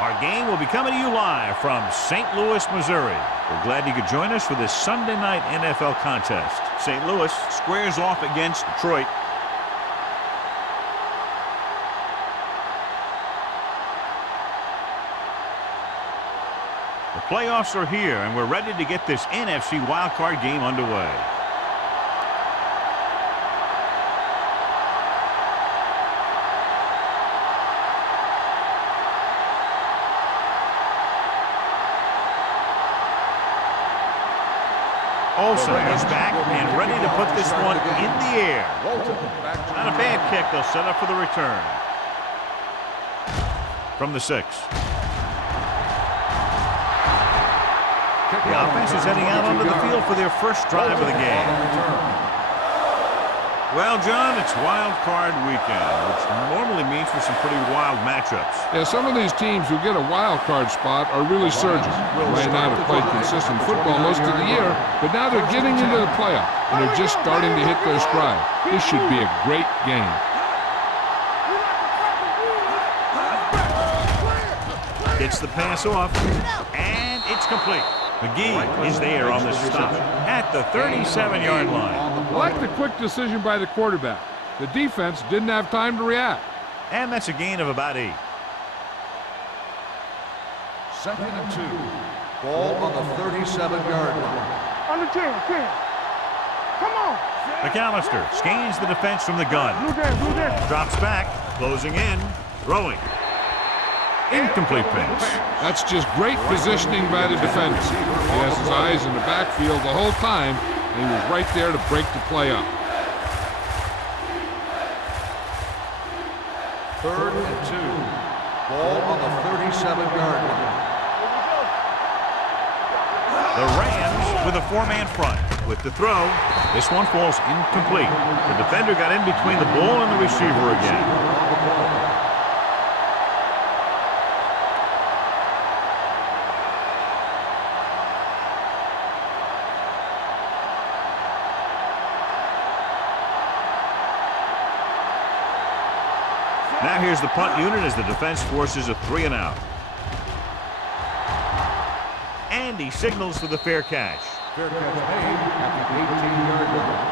Our game will be coming to you live from St. Louis, Missouri. We're glad you could join us for this Sunday night NFL contest. St. Louis squares off against Detroit. The playoffs are here, and we're ready to get this NFC Wildcard game underway. Olsen is back and ready to put this one in the air. Not a bad kick. They'll set up for the return. From the 6. The offense is heading out onto the field for their first drive of the game. Well, John, it's Wild Card Weekend, which normally means for some pretty wild matchups. Yeah, some of these teams who get a wild card spot are really surging. They might not have played consistent football most of the year, but now they're getting into the playoff, and they're just starting to hit their stride. This should be a great game. Gets the pass off, and it's complete. McGee is there on the stop at the 37-yard line. I like the quick decision by the quarterback. The defense didn't have time to react. And that's a gain of about 8. 2nd and 2. Ball on the 37-yard line. On the 10. Come on. McAllister scans the defense from the gun. Drops back, closing in, throwing. Incomplete pass. That's just great positioning by the defender. He has his eyes in the backfield the whole time, and he was right there to break the play up. 3rd and 2. Ball on the 37-yard line. The Rams with a 4-man front. With the throw, this one falls incomplete. The defender got in between the ball and the receiver again. Now here's the punt unit as the defense forces a 3-and-out. And he signals for the fair catch. Fair catch made at the 18-yard line.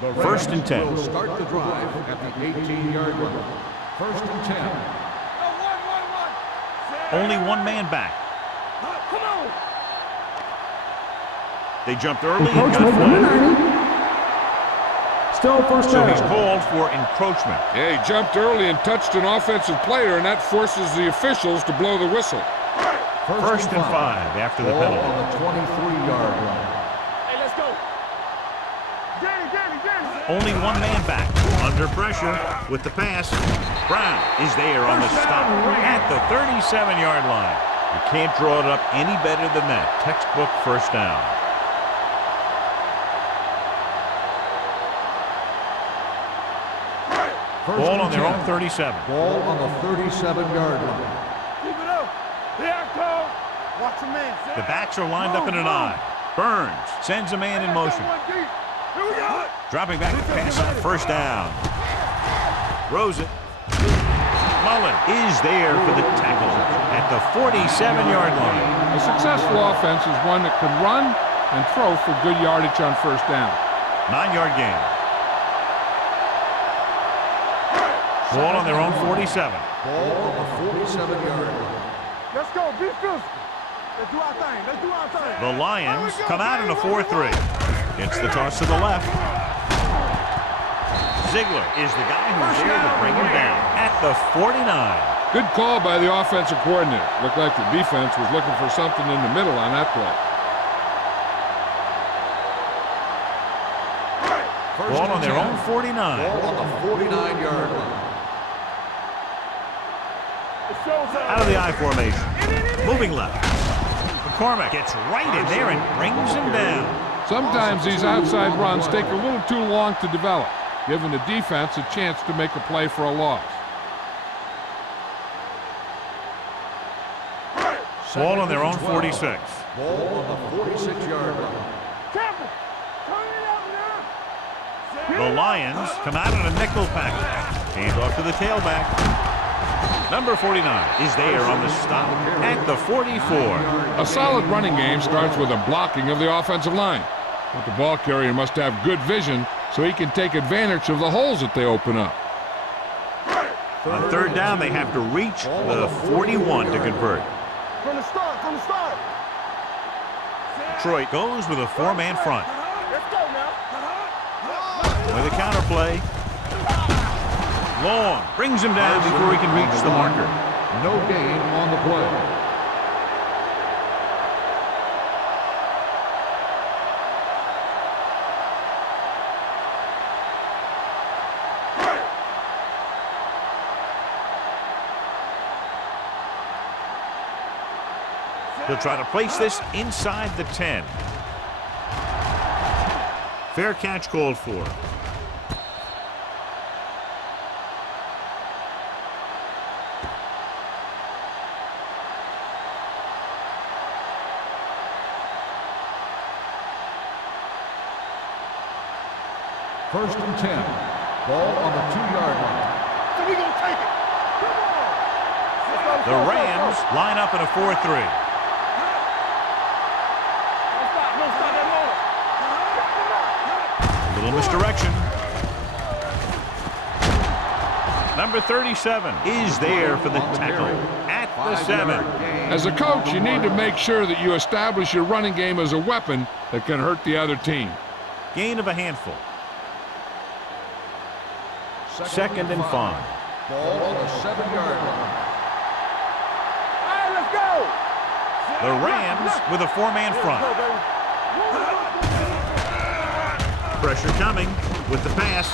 The 1st and 10. Will start the drive at the 18-yard line. 1st and 10. Only one man back. They jumped early and got flat. Still first So down. he's called for encroachment. Yeah, he jumped early and touched an offensive player, and that forces the officials to blow the whistle. 1st and 5 after the Ball penalty. on the 23-yard line. Hey, let's go. Danny. Only one man back. Under pressure with the pass. Brown is there on the stop at the 37-yard line. You can't draw it up any better than that. Textbook first down. Ball on their own 37. Ball on the 37-yard line. Keep it up. Here I come. Watch a man. The backs are lined up in an I. Burns sends a man in motion. Here we go. Dropping back to pass on 1st down. Throws it. Mullen is there for the tackle at the 47-yard line. A successful offense is one that can run and throw for good yardage on 1st down. 9-yard gain. Ball on their own 47. Ball on the 47-yard line. Let's go. Be physical. Let's do our thing. The Lions come out in a 4-3. Gets the toss to the left. Ziegler is the guy who's there to bring him down at the 49. Good call by the offensive coordinator. Looked like the defense was looking for something in the middle on that play. Ball on their own 49. Ball on the 49-yard line. Out of the I formation. Moving left. McCormick gets right in there and brings him down. Sometimes these outside runs take a little too long to develop, giving the defense a chance to make a play for a loss. Ball on their own 46. Ball on the 46-yard line. The Lions come out in a nickel package. Hand off to the tailback. Number 49 is there on the stop at the 44. A solid running game starts with a blocking of the offensive line. But the ball carrier must have good vision so he can take advantage of the holes that they open up. On third down, they have to reach the 41 to convert. From the start. Detroit goes with a four-man front. Let's go now. With a counter play. Long brings him down before he can reach the marker. No gain on the play. He'll try to place this inside the 10. Fair catch called for. First and 10. Ball on the 2-yard line. So we gonna take it. Come on. The Rams line up in a 4-3. Little misdirection. Number 37 is there for the tackle at the 7. As a coach, you need to make sure that you establish your running game as a weapon that can hurt the other team. Gain of a handful. Second and 5. Ball on the 7-yard line. All right, let's go. The Rams with a four-man front. Pressure coming with the pass.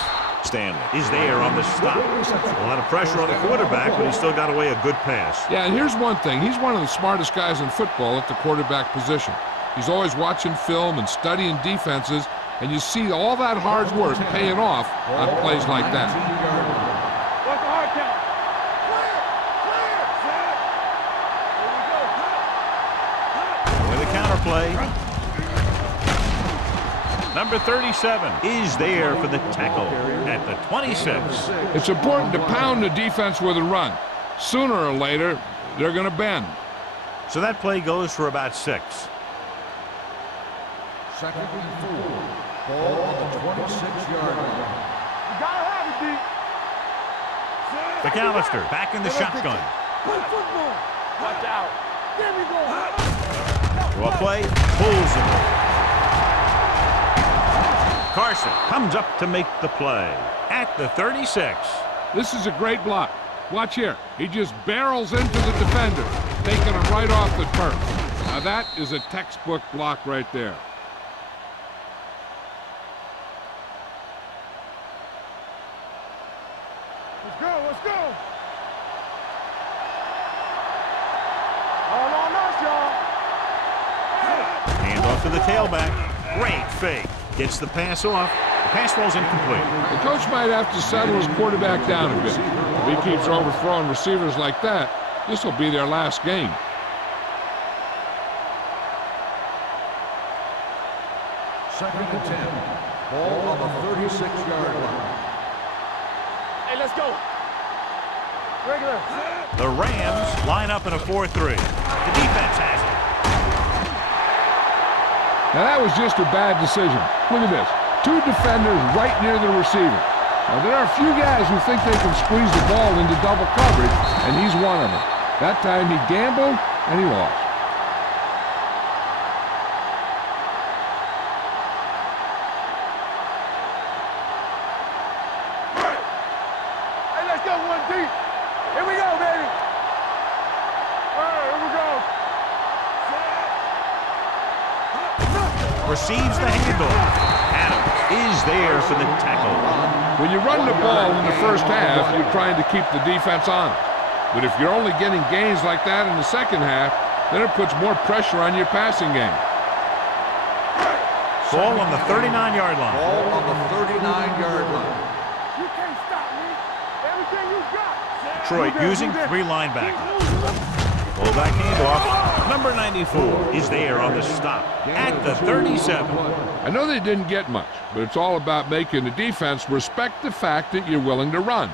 Stanley is there on the stop. A lot of pressure on the quarterback, but he still got away a good pass. Yeah, and here's one thing. He's one of the smartest guys in football at the quarterback position. He's always watching film and studying defenses, and you see all that hard work paying off on plays like that. What's the hard count? Clear. With a counter play. Number 37 is there for the tackle at the 26. It's important to pound the defense with a run. Sooner or later, they're going to bend. So that play goes for about 6. Second and 4. Ball on the 26-yard line. You gotta have it, D. McAllister back in the shotgun. Good football. Watch out. There we go. Draw play, pulls him. Carson comes up to make the play at the 36. This is a great block. Watch here. He just barrels into the defender, taking him right off the turf. Now that is a textbook block right there. Let's go. Let's go. All on us, y'all. Hand off to the tailback. Great fake. Gets the pass off. The pass falls incomplete. The coach might have to settle his quarterback down a bit. If he keeps overthrowing receivers like that, this will be their last game. Second and 10. Ball on the 36-yard line. Hey, let's go. Regular. The Rams line up in a 4-3. The defense has it. Now that was just a bad decision. Look at this. 2 defenders right near the receiver. Now there are a few guys who think they can squeeze the ball into double coverage, and he's one of them. That time he gambled, and he lost. Hey, let's go one deep. Here we go, baby. All right, here we go. receives the handoff. Adams is there for the tackle. When you run the ball in the first half, you're trying to keep the defense on it. But if you're only getting gains like that in the second half, then it puts more pressure on your passing game. Ball on the 39-yard line. Ball on the 39-yard line. You can't stop me. Everything you got. Detroit using 3 linebackers. Fullback handoff. Number 94 is there on the stop at the 37. I know they didn't get much, but it's all about making the defense respect the fact that you're willing to run.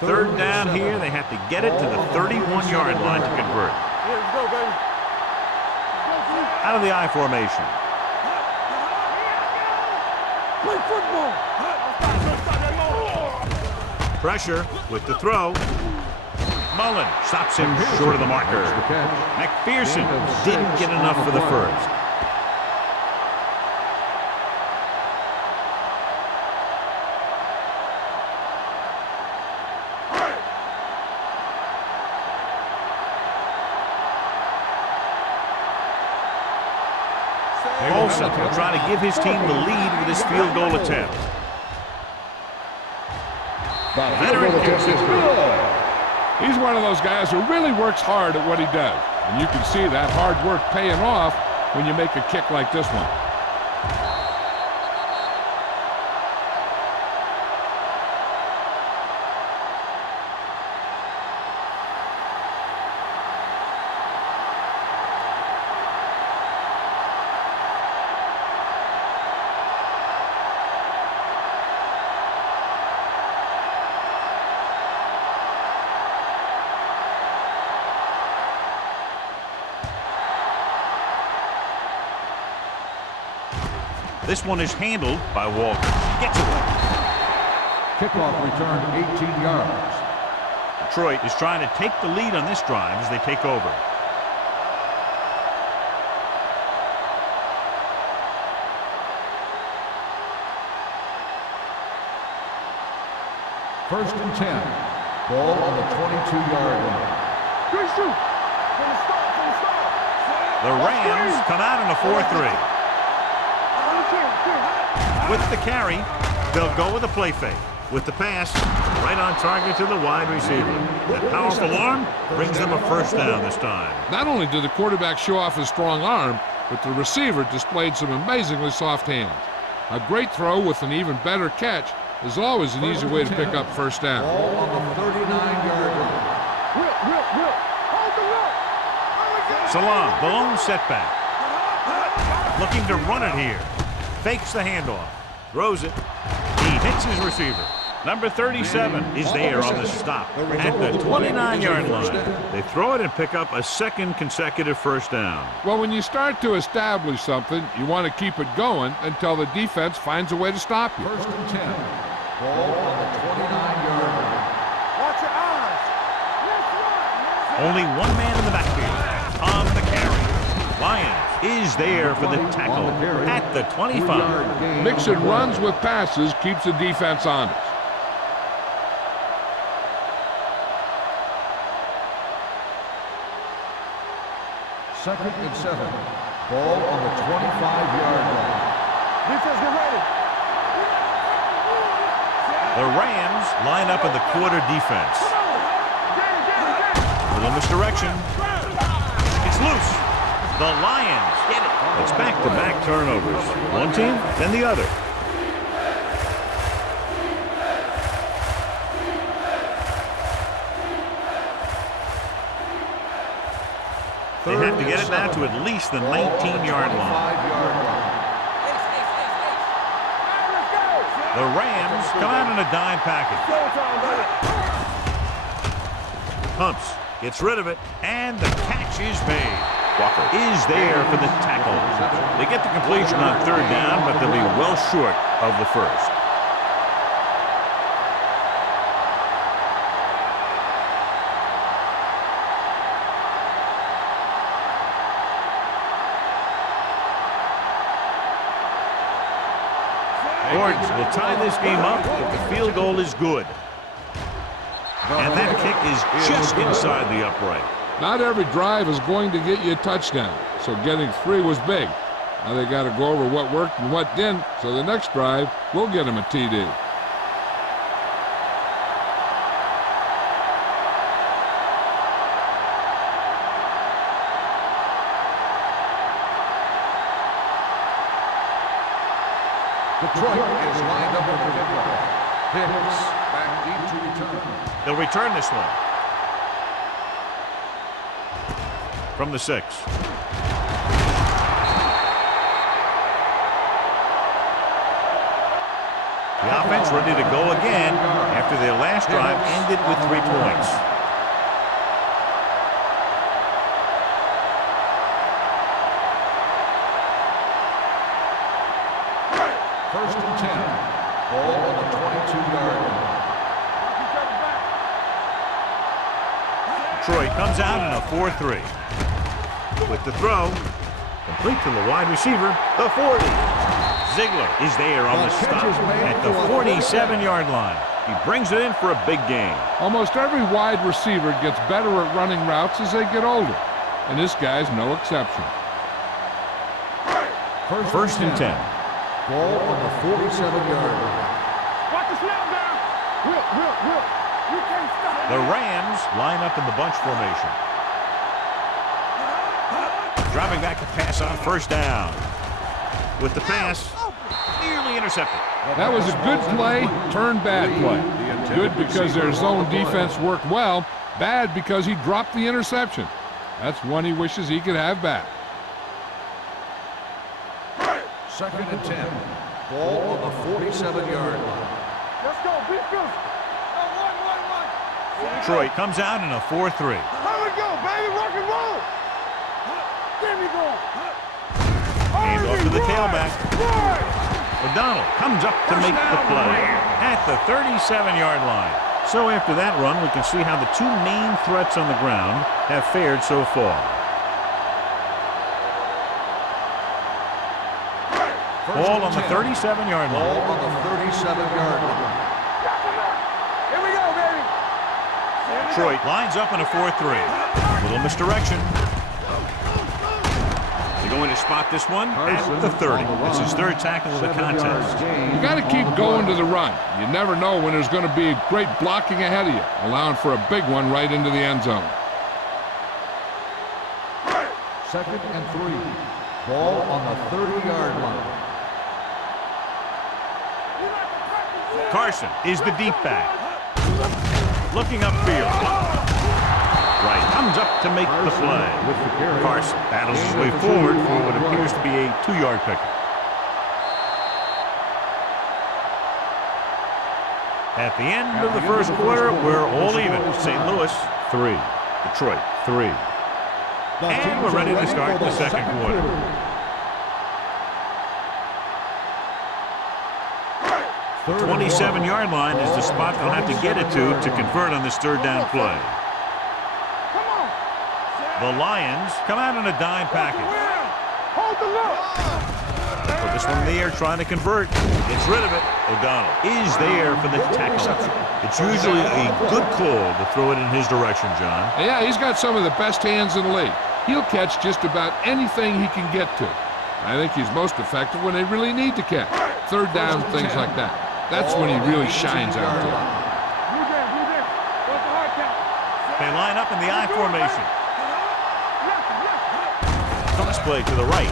Third down here. They have to get it to the 31-yard line to convert. Here we go, baby. Out of the I formation. Play football. Pressure with the throw. Mullen stops him short of the marker. McPherson didn't get enough for the first. Olsen will try to give his team the lead with his field goal attempt. Veteran kicks it good. He's one of those guys who really works hard at what he does. And you can see that hard work paying off when you make a kick like this one. This one is handled by Walker. Gets away. Kickoff returned 18 yards. Detroit is trying to take the lead on this drive as they take over. First and 10. Ball on the 22-yard line. Good shoot. From the start. The Rams come out in a 4-3. With the carry, they'll go with a play fake. With the pass, right on target to the wide receiver. That powerful arm brings them a first down this time. Not only did the quarterback show off his strong arm, but the receiver displayed some amazingly soft hands. A great throw with an even better catch is always an easy way to pick up first down. Ball on the 39-yard line. Hold the look. Salam, the lone setback. Looking to run it here. Fakes the handoff. Throws it. He hits his receiver. Number 37 is there on the stop at the 29-yard line. They throw it and pick up a second consecutive first down. Well, when you start to establish something, you want to keep it going until the defense finds a way to stop you. First and 10. Ball on the 29-yard line. Watch your eyes. Only one man in the backfield on the carry. Lions is there for the tackle at the 25. Mixing runs with passes keeps the defense honest. Second and 7. Ball on the 25-yard line. Defense, get ready. The Rams line up in the quarter defense. Little misdirection. It's loose. The Lions get it. It's back-to-back turnovers. One team, then the other. They have to get it now to at least the 19-yard line. The Rams come out in a dime package. Pumps, gets rid of it, and the catch is made. Walker is there for the tackle. They get the completion on third down, but they'll be well short of the first. Gordon will tie this game up if the field goal is good. And that kick is just inside the upright. Not every drive is going to get you a touchdown, so getting 3 was big. Now they got to go over what worked and what didn't, so the next drive will get them a TD. Detroit is lined up with the kickoff. Hicks back deep to return. They'll return this one. From the 6. The offense ready to go again after their last drive ended with 3 points. First and 10. Ball on the 22-yard line. Detroit comes out in a 4-3. With the throw, complete to the wide receiver, the 40. Ziegler is there on the stop at the 47-yard line. He brings it in for a big gain. Almost every wide receiver gets better at running routes as they get older, and this guy's no exception. First and 10. Ball on the 47-yard line. Watch the snap down. Will. You can't stop. The Rams line up in the bunch formation. Dropping back to pass on first down. With the pass, nearly intercepted. That was a good play, turned bad play. Good because their zone defense worked well, bad because he dropped the interception. That's one he wishes he could have back. Second and 10. Ball on the 47-yard line. Let's go. Be good. Detroit comes out in a 4-3. Here we go, baby. Rock and roll. There we go. Hand off to the tailback. O'Donnell comes up to make the play at the 37-yard line. So after that run, we can see how the 2 main threats on the ground have fared so far. Ball on the 37-yard line. Ball on the 37-yard line. Here we go, baby. Detroit lines up in a 4-3. Little misdirection. They're going to spot this one at the 30. It's his 3rd tackle of the contest. You got to keep going to the run. You never know when there's going to be great blocking ahead of you, allowing for a big one right into the end zone. Second and 3. Ball on the 30-yard line. Carson is the deep back. Looking upfield. Right, comes up to make the play. Carson battles his way forward for what appears to be a 2-yard pickup. At the end of the first quarter, we're all even. St. Louis, 3. Detroit, 3. And we're ready to start the second quarter. The 27-yard line is the spot they'll have to get it to convert on this 3rd down play. The Lions come out in a dime package. Hold the look. Put this one in the air, trying to convert. Gets rid of it. O'Donnell is there for the tackle. It's usually a good call to throw it in his direction, John. Yeah, he's got some of the best hands in the league. He'll catch just about anything he can get to. I think he's most effective when they really need to catch. 3rd down, things like that. That's when he really shines out there. They line up in the I formation. Toss play to the right.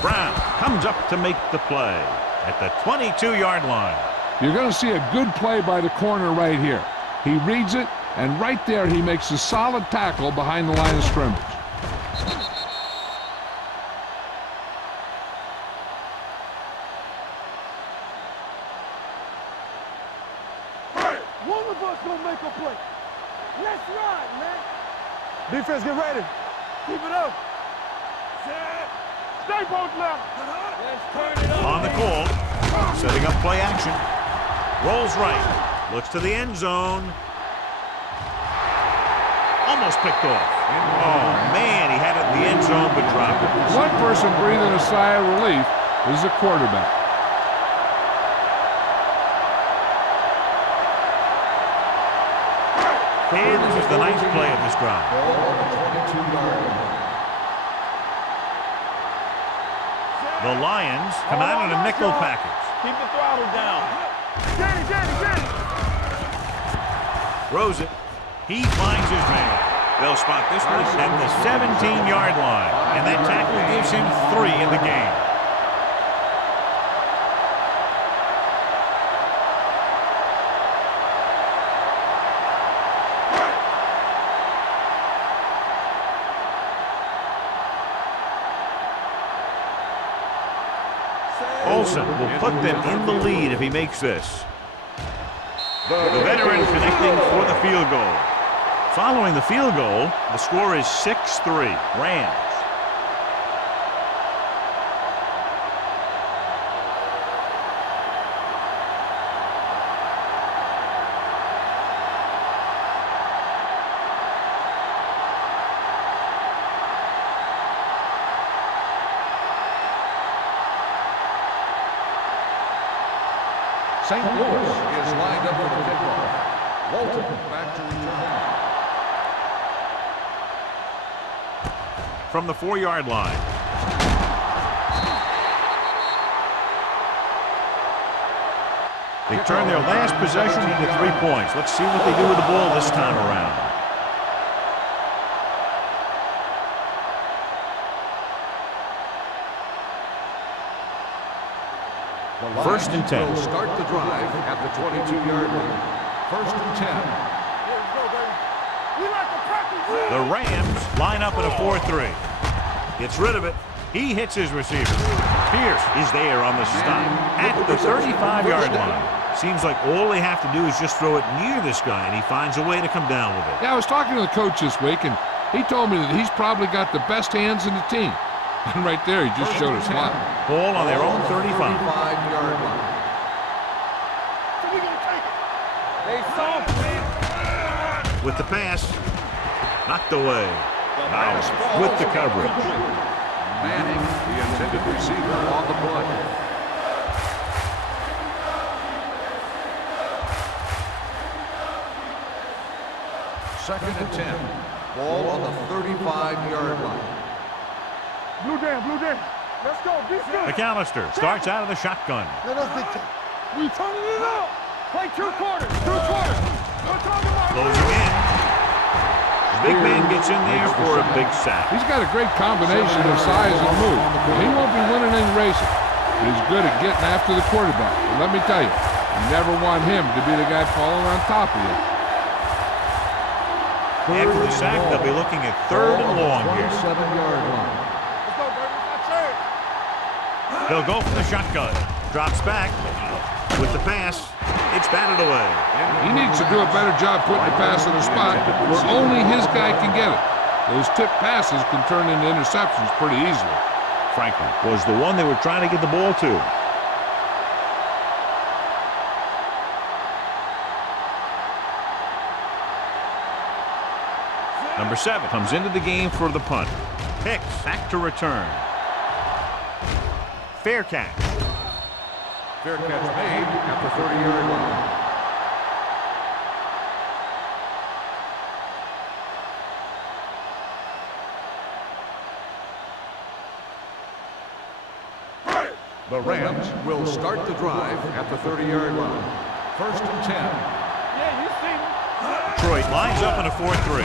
Brown comes up to make the play at the 22-yard line. You're going to see a good play by the corner right here. He reads it, and right there he makes a solid tackle behind the line of scrimmage. One of us gonna make a play. Let's ride, man. Defense, get ready. Keep it up. Set. Stay both now. Let's turn it up. On the call, setting up play action. Rolls right, looks to the end zone. Almost picked off. Oh, man, he had it in the end zone, but dropped it. One person breathing a sigh of relief is the quarterback. And this is the ninth play of this drive. Ball on the 22-yard line. The Lions come out in a nickel package. Keep the throttle down. Danny. Throws it. He finds his man. They'll spot this one at the 17-yard line. And that tackle gives him 3 in the game. Olsen will put them in the lead if he makes this. The veteran connecting for the field goal. Following the field goal, the score is 6-3, Rams. St. Louis is lined up for the kickoff. Walton back to return. From the 4-yard line. They turn their last possession into 3 points. Let's see what they do with the ball this time around. First and 10. Will start the drive at the 22-yard line. First and 10. The Rams line up in a 4-3. Gets rid of it. He hits his receiver. Pierce is there on the stop at the 35-yard line. Seems like all they have to do is just throw it near this guy, and he finds a way to come down with it. Yeah, I was talking to the coach this week, and he told me that he's probably got the best hands in the team. And right there, he just showed us why. Ball on their own 35. 35-yard line. With the pass, knocked away. Bowers with the coverage. Manning, the intended receiver, on the play. Second and 10. Ball on the 35-yard line. Blue Dan. Let's go. McAllister starts out of the shotgun. Let us dictate. We turning it up. Play 2 quarters. We're talking about Closing in. The big man gets in there for a big sack. He's got a great combination of size and move. He won't be winning any races, but he's good at getting after the quarterback. And let me tell you, you never want him to be the guy falling on top of you. After the sack, they'll be looking at 3rd and long here. 27-yard line. Let's go, baby. That's it. They'll go from the shotgun. Drops back with the pass. It's batted away. He needs to do a better job putting the pass in the spot where only his guy can get it. Those tip passes can turn into interceptions pretty easily. Franklin was the one they were trying to get the ball to. Number 7 comes into the game for the punt. Hicks back to return. Fair catch. Fair catch made at the 30-yard line. The Rams will start the drive at the 30-yard line. First and 10. Yeah, you see me. Detroit lines up in a 4-3.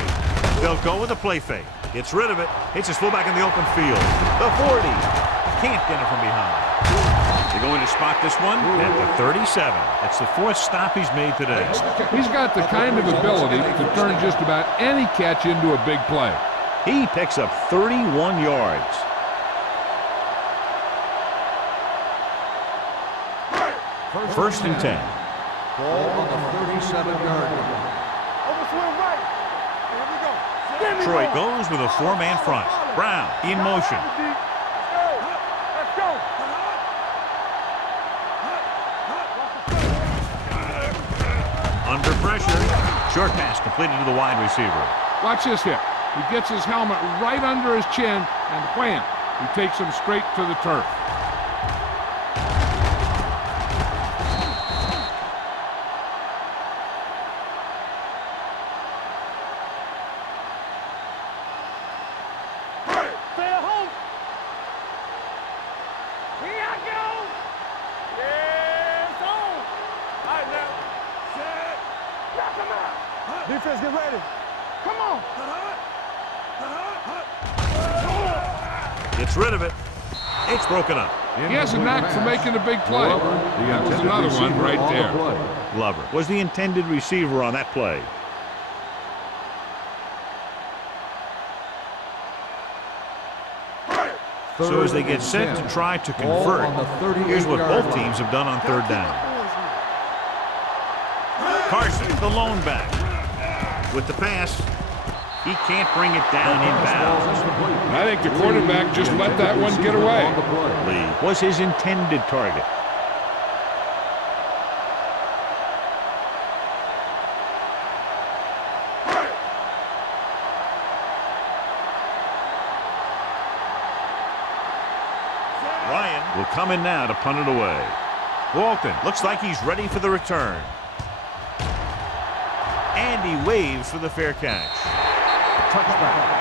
They'll go with a play fake. Gets rid of it. Hits his fullback in the open field. The 40. Can't get it from behind. They're going to spot this one at the 37. That's the 4th stop he's made today. He's got the kind of ability to turn just about any catch into a big play. He picks up 31 yards. First and 10. Ball on the 37-yard line. Overswing right. Here we go. Detroit goes with a 4-man front. Brown in motion. Let's go. Under pressure. Short pass completed to the wide receiver. Watch this hit. He gets his helmet right under his chin, and wham, he takes him straight to the turf. Defense, get ready. Come on. Gets rid of it. It's broken up. He has a knack for making a big play. That was another one right there. Glover was the intended receiver on that play. So as they get set to try to convert, here's what both teams have done on third down. Carson, the lone back. With the pass, he can't bring it down in bounds. I think the quarterback just let that one get away. Lee was his intended target. Ryan will come in now to punt it away. Walton looks like he's ready for the return. And he waves for the fair catch. Touchback.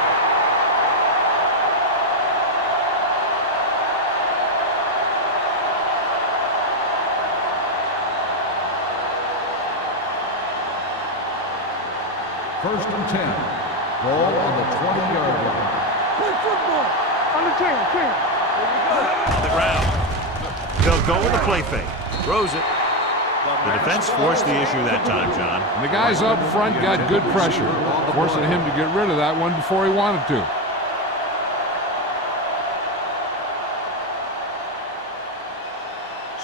First and 10. Ball on the 20-yard line. Play football. On the 10. On the ground. They'll go with the play fake. Throws it. The defense forced the issue that time, John. And the guys up front got good pressure, forcing him to get rid of that one before he wanted to.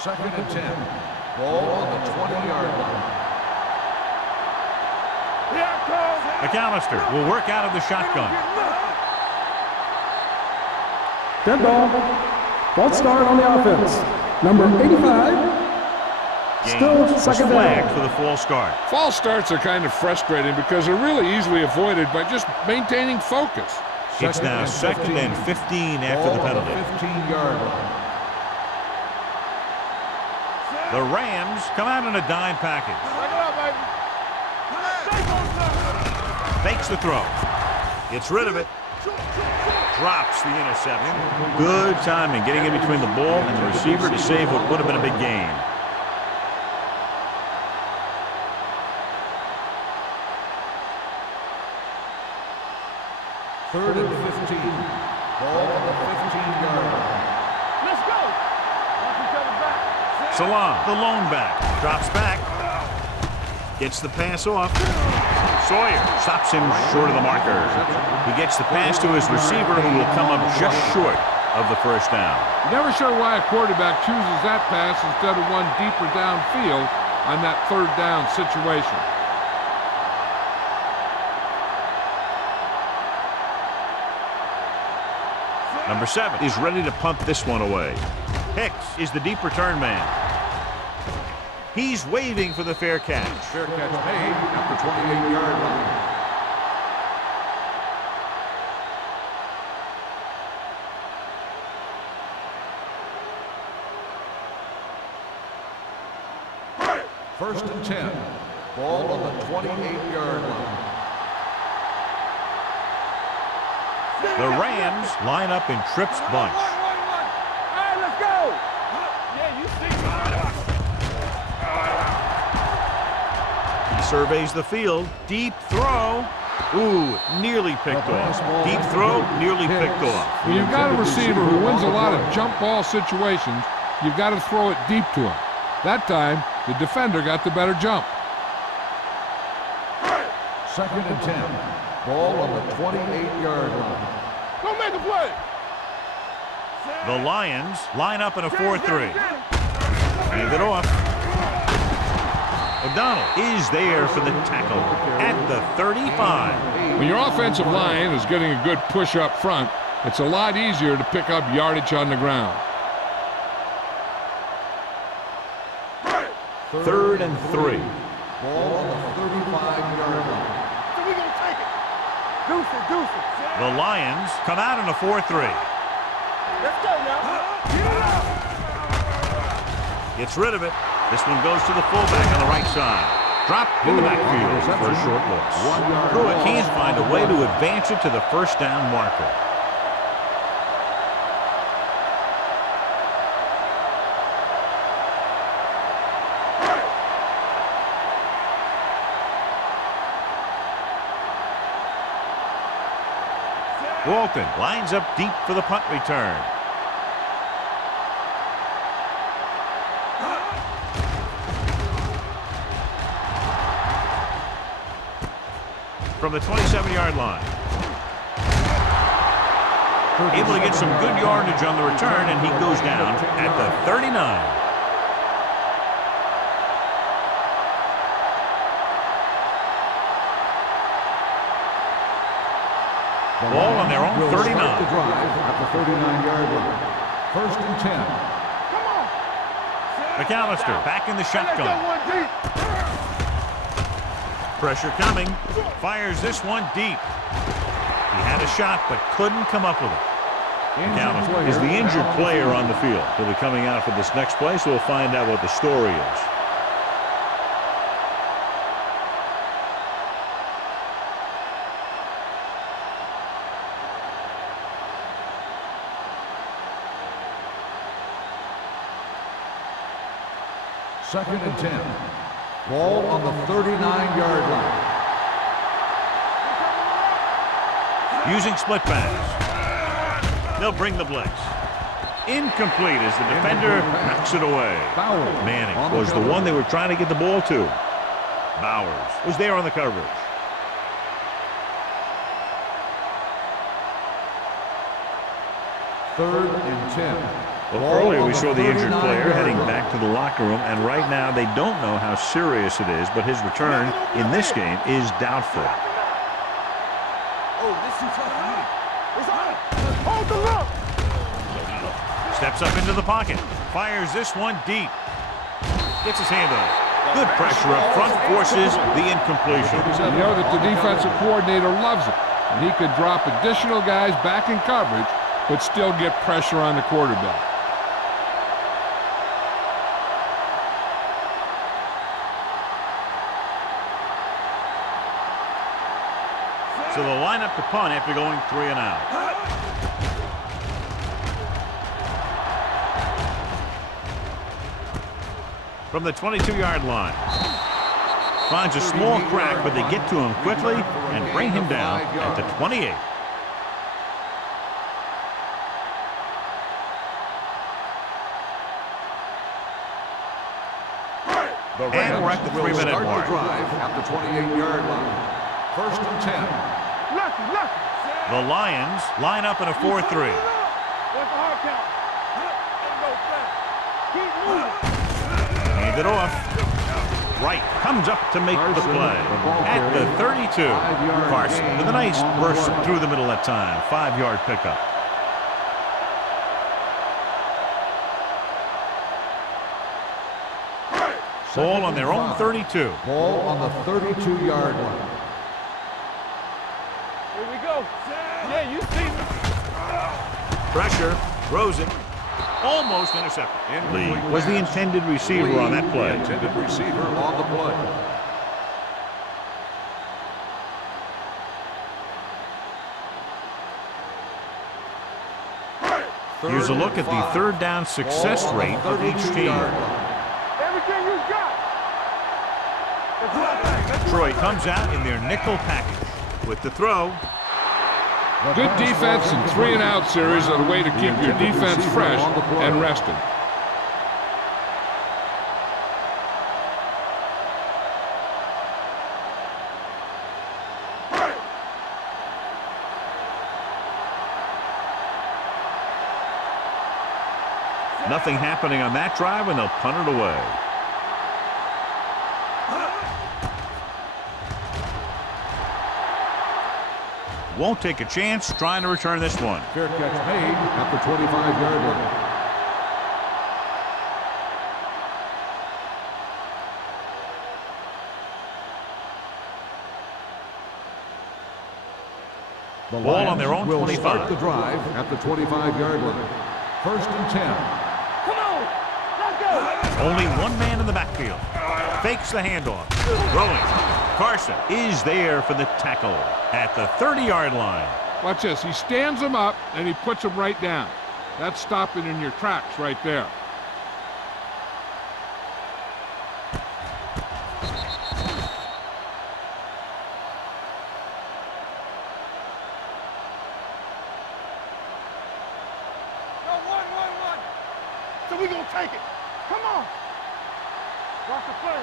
Second and 10. Ball on the 20-yard line. McAllister will work out of the shotgun. Dead ball. False start on the offense. Number 85. Still second flagged down. for the false start. False starts are kind of frustrating because they're really easily avoided by just maintaining focus. It's now second and 15 after the penalty. 15-yard line. The Rams come out in a dime package. Fakes the throw. Gets rid of it. Drops the interception. Good timing getting in between the ball and the receiver to save what would have been a big gain. Third and 15. Ball on the 15-yard line. Let's go. Watch each other back. Salam, the lone back, drops back. Gets the pass off. Sawyer stops him short of the marker. He gets the pass to his receiver, who will come up just short of the first down. Never sure why a quarterback chooses that pass instead of one deeper downfield on that third down situation. Number 7 is ready to punt this one away. Hicks is the deep return man. He's waving for the fair catch. Fair catch made at the 28-yard line. First and 10. Ball on the 28-yard line. The Rams line up in Tripp's bunch. All right, let's go. Yeah, you see. He surveys the field. Deep throw. Ooh, nearly picked off. Deep throw, nearly picked off. When you've got a receiver who wins a lot of jump ball situations, you've got to throw it deep to him. That time, the defender got the better jump. Second and 10. Ball on the 28-yard line. Go make a play. The Lions line up in a 4-3. Hand it off. O'Donnell is there for the tackle at the 35. When your offensive line is getting a good push up front, it's a lot easier to pick up yardage on the ground. Third and 3. Ball on the 35-yard line. So we gonna take it. Deuce it. The Lions come out in a 4-3. Let's go now. Gets rid of it. This one goes to the fullback on the right side. Drop in the backfield for a short loss. Pruitt can't find a way to advance it to the first down marker. Walton lines up deep for the punt return. From the 27-yard line. Able to get some good yardage on the return, and he goes down at the 39. Ball on their own 39. The drive at the 39-yard line. 1st and 10. McAllister back in the shotgun. Pressure coming. Fires this one deep. He had a shot but couldn't come up with it. McAllister is the injured player on the field. He'll be coming out for this next play, so we'll find out what the story is. Second and 10. Ball on the 39-yard line. Using split pass. They'll bring the blitz. Incomplete as the defender knocks it away. Manning was the one they were trying to get the ball to. Bowers was there on the coverage. Third and 10. Well, earlier we saw the injured player heading back to the locker room, and right now they don't know how serious it is, but his return in this game is doubtful. Oh, this is hold the look. Steps up into the pocket. Fires this one deep. Gets his hand on it. Good pressure up front, forces the incompletion. You know that the defensive coordinator loves it, and he could drop additional guys back in coverage, but still get pressure on the quarterback. So they'll line up to punt after going 3 and out. From the 22-yard line. Finds a small crack, but they get to him quickly and bring him down at the 28. And we're at the 3-minute mark. At the 28-yard line. 1st and 10. The Lions line up in a 4-3. What's the hard count? Keep moving. Hand it off. Wright comes up to make the play. At the 32. Carson with a nice burst through the middle that time. 5-yard pickup. Ball on their own 32. Ball on the 32-yard line. Here we go. Yeah, you see me. Pressure. Throws it. Almost intercepted. Lee was the intended receiver on that play. The intended receiver on the play. Here's a look at the third down success rate of each team. Everything you got. Detroit comes out in their nickel package with the throw. Good defense and 3-and-out series are the way to keep your defense fresh and rested. Nothing happening on that drive, and they'll punt it away. Won't take a chance trying to return this one. Fair catch made at the 25-yard line. The Ball on their own will 25. start the drive at the 25-yard line. 1st and 10. Come on. Let's go. Only one man in the backfield. Fakes the handoff. Throwing. Carson is there for the tackle at the 30-yard line. Watch this. He stands him up, and he puts him right down. That's stopping in your tracks right there. So we gonna take it. Come on. Watch the play.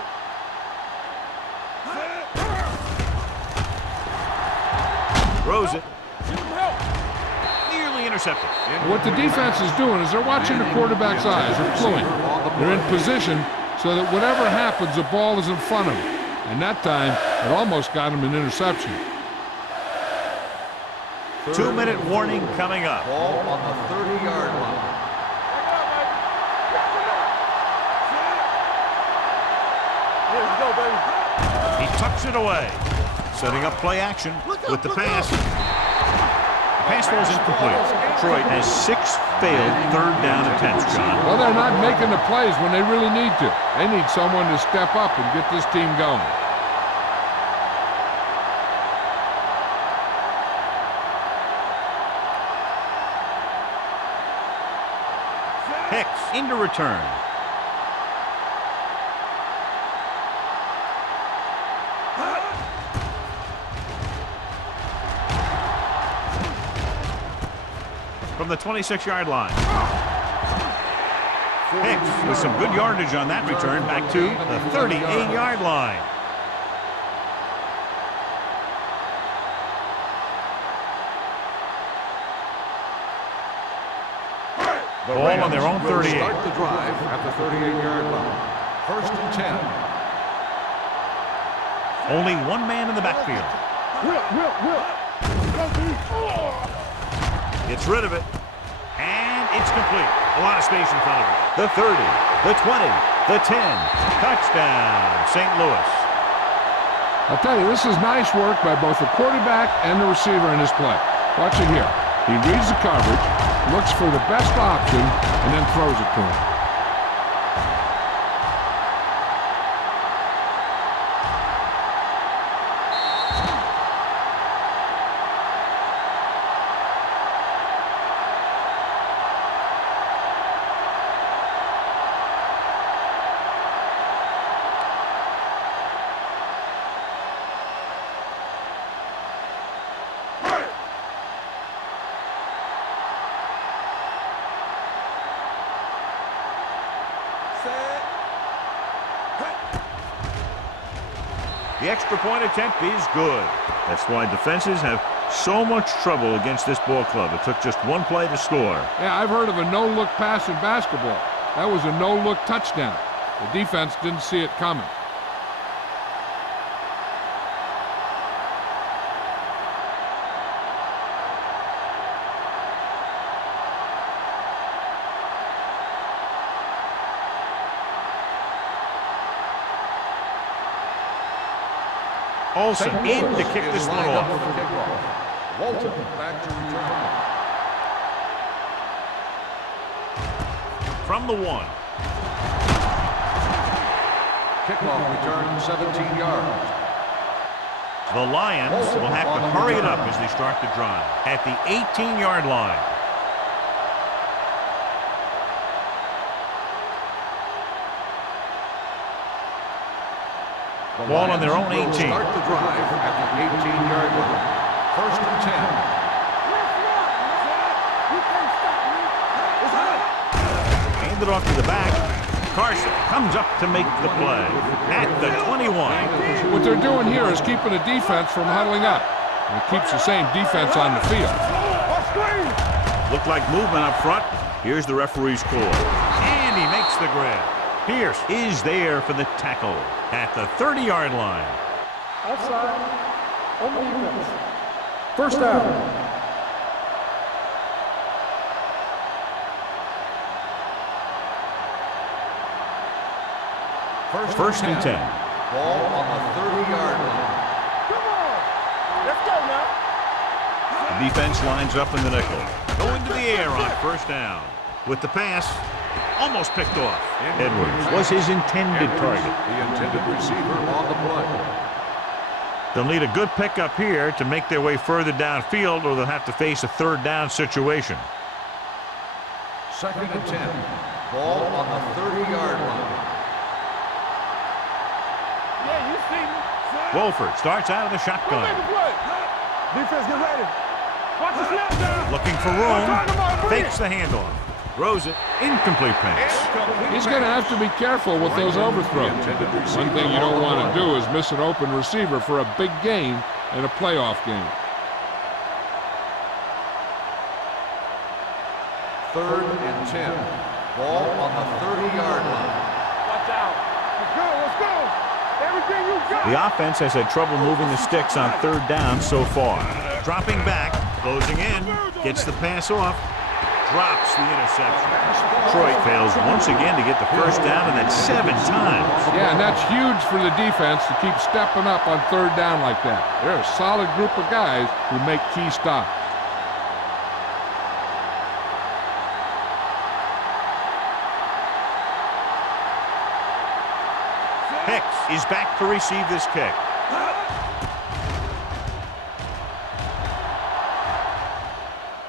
Throws it. Give him help. Nearly intercepted. What the defense is doing is they're watching the quarterback's eyes. They're fluent. They're in position so that whatever happens, the ball is in front of them. And that time, it almost got him an interception. 2-minute warning coming up. Ball on the 30-yard line. Here we go, baby. He tucks it away. Setting up play action with the pass. The pass falls incomplete. Detroit has 6 failed third down attempts, John. Well, they're not making the plays when they really need to. They need someone to step up and get this team going. Hicks into return. From the 26-yard line. Hicks with some good yardage on that return back to the 38-yard line. The Ball on their own Rams will 38. Start the drive at the 38-yard line. First and 10. Only one man in the backfield. Will. Gets rid of it. And it's complete. A lot of space in front of him. The 30, the 20, the 10. Touchdown, St. Louis. I'll tell you, this is nice work by both the quarterback and the receiver in this play. Watch it here. He reads the coverage, looks for the best option, and then throws it to him. The extra point attempt is good. That's why defenses have so much trouble against this ball club. It took just one play to score. Yeah, I've heard of a no-look pass in basketball. That was a no-look touchdown. The defense didn't see it coming. Olsen in to kick this one off. Walton back to return. From the 1. Kickoff return 17 yards. The Lions will have to hurry it up as they start the drive at the 18-yard line. The Ball on their own Lions will 18. Start the drive at the 18-yard line. First and 10. Hand it off to the back. Carson comes up to make the play at the 21. What they're doing here is keeping the defense from huddling up. And it keeps the same defense on the field. Looked like movement up front. Here's the referee's call. And he makes the grab. Pierce is there for the tackle at the 30-yard line. Outside. On the defense. First down. First and 10. Ball on the 30-yard line. Come on. Let's go now. The defense lines up in the nickel. Going to the air on first down. With the pass, almost picked off. Edwards was his intended target. The intended receiver on the play. They'll need a good pickup here to make their way further downfield, or they'll have to face a third down situation. Second and 10. Ball on the 30-yard line. Yeah, you see me. Wolford starts out of the Go shotgun. make a play. Defense, get ready. Watch the snap down. Looking for room. Fakes the handoff. Throws it. Incomplete pass. He's going to have to be careful with those overthrows. One thing you don't want to do is miss an open receiver for a big gain in a playoff game. 3rd and 10. Ball on the 30-yard line. Watch out. Let's go, let's go. Everything you got. The offense has had trouble moving the sticks on 3rd down so far. Dropping back, closing in, gets the pass off, drops the interception. Detroit fails once again to get the first down, and that's 7 times. Yeah, and that's huge for the defense to keep stepping up on 3rd down like that. They're a solid group of guys who make key stops. Hicks is back to receive this kick.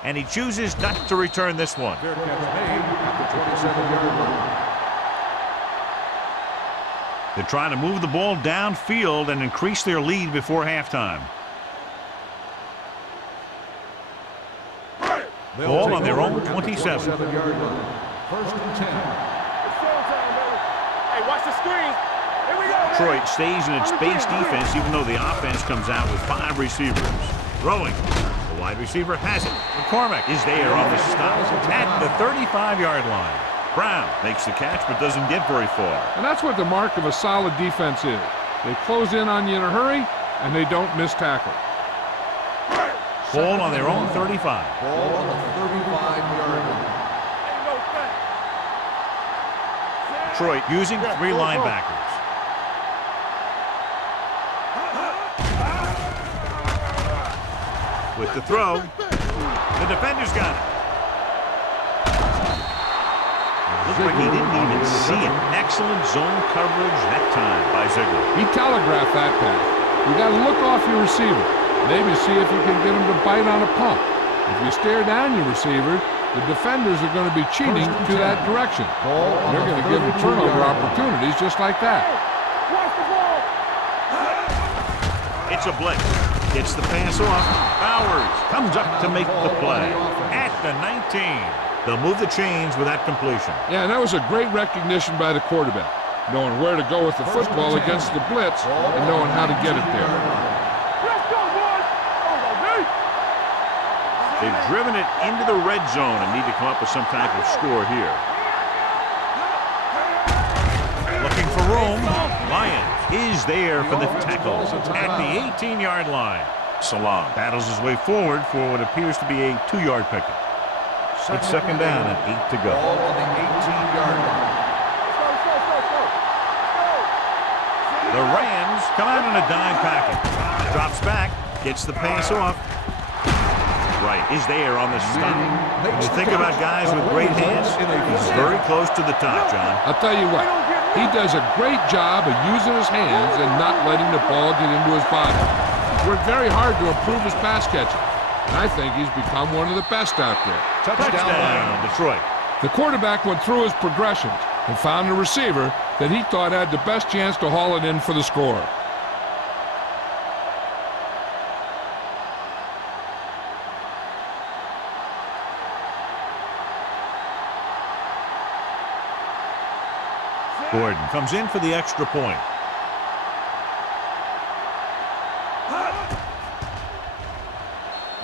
And he chooses not to return this one. Fair catch made at the 27-yard line. They're trying to move the ball downfield and increase their lead before halftime. Ball on their own 27. 27-yard line. 1st and 10. Hey, watch the screen. Here we go. Detroit stays in its base defense even though the offense comes out with 5 receivers. Throwing. The wide receiver has it. McCormick is there on the stop at the 35-yard line. Brown makes the catch but doesn't get very far. And that's what the mark of a solid defense is. They close in on you in a hurry, and they don't miss tackle. Ball on their own 35. Ball on the 35-yard line. Detroit using 3 linebackers. With the throw, the defender's got it. Looked like he didn't even see it. Excellent zone coverage that time by Ziegler. He telegraphed that pass. You got to look off your receiver. Maybe see if you can get him to bite on a pump. If you stare down your receiver, the defenders are going to be cheating to that direction. They're going to give him turnover opportunities just like that. It's a blitz. Gets the pass off. Bowers comes up to make the play at the 19. They'll move the chains with that completion. Yeah, and that was a great recognition by the quarterback, knowing where to go with the football against the blitz and knowing how to get it there. Let's go, boys. They've driven it into the red zone and need to come up with some type of score here. Looking for room. Lyons is there for the tackle at the 18-yard line. Salam battles his way forward for what appears to be a 2-yard pickup. It's 2nd down and 8 to go. Ball on the 18-yard line. The Rams come out in a dime package. Drops back, gets the pass off. Right is there on the stop. When you think about guys with great hands, he's very close to the top, John. I'll tell you what, he does a great job of using his hands and not letting the ball get into his body. He's worked very hard to improve his pass catching, and I think he's become one of the best out there. Touchdown, Detroit. The quarterback went through his progressions and found a receiver that he thought had the best chance to haul it in for the score. Gordon comes in for the extra point.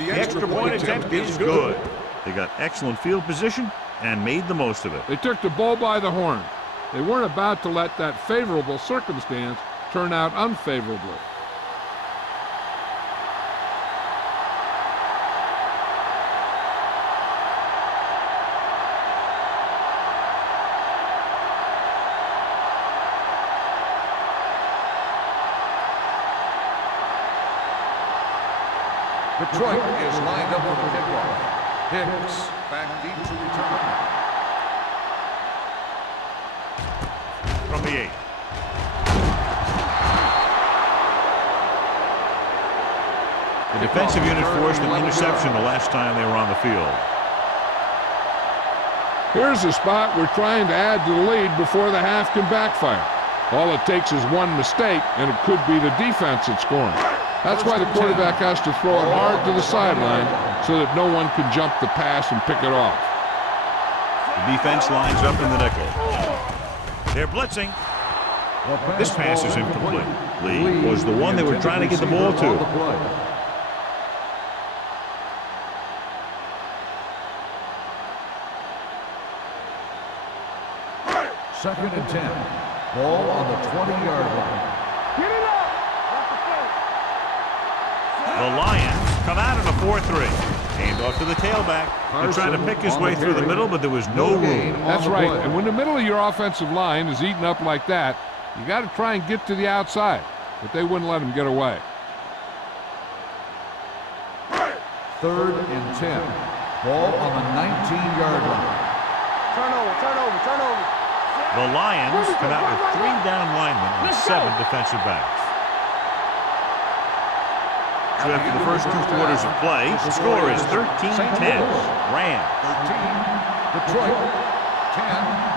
The extra point attempt is good. They got excellent field position and made the most of it. They took the bull by the horn. They weren't about to let that favorable circumstance turn out unfavorably. Detroit is lined up for the kickoff. Hicks back deep to return. From the 8. The defensive unit forced an interception the last time they were on the field. Here's a spot we're trying to add to the lead before the half can backfire. All it takes is one mistake, and it could be the defense that's scoring. That's why the quarterback has to throw it hard to the sideline so that no one can jump the pass and pick it off. The defense lines up in the nickel. They're blitzing. This pass is incomplete. Lee was the one they were trying to get the ball to. Second and 10. Ball on the 20-yard line. Get it up. The Lions come out in a 4-3. Hand off to the tailback. He tried to pick his way through the middle, but there was no room. That's right. And when the middle of your offensive line is eaten up like that, you got to try and get to the outside. But they wouldn't let him get away. Third and 10. Ball on the 19-yard line. Turnover. The Lions come out with 3 down linemen and 7 defensive backs. So after the first 2 quarters of play, the score is 13-10. Rams. 13. Detroit. 10.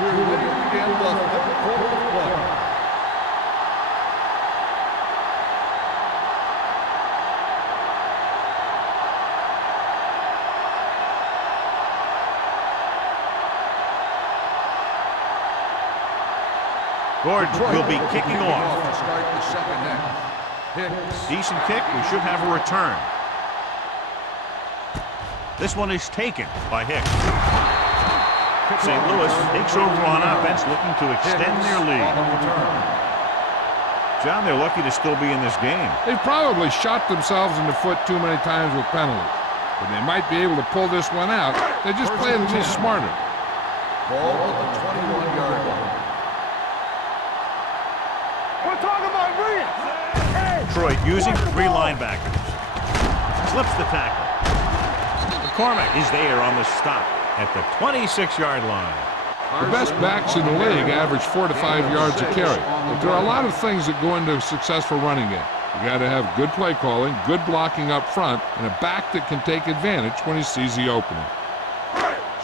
We're ready to begin the third quarter of play. Gordon will be kicking off. To start the second half. Hicks. Decent kick. We should have a return. This one is taken by Hicks. St. Louis takes over on offense, looking to extend their lead. John, they're lucky to still be in this game. They've probably shot themselves in the foot too many times with penalties. But they might be able to pull this one out. They just play it a little smarter. Ball on the 21-yard line. We're talking about Rhea. Detroit using 3 linebackers. Slips the tackle. McCormick is there on the stop at the 26-yard line. The best backs in the league average 4 to 5 yards a carry. But there are a lot of things that go into a successful running game. You got to have good play calling, good blocking up front, and a back that can take advantage when he sees the opening.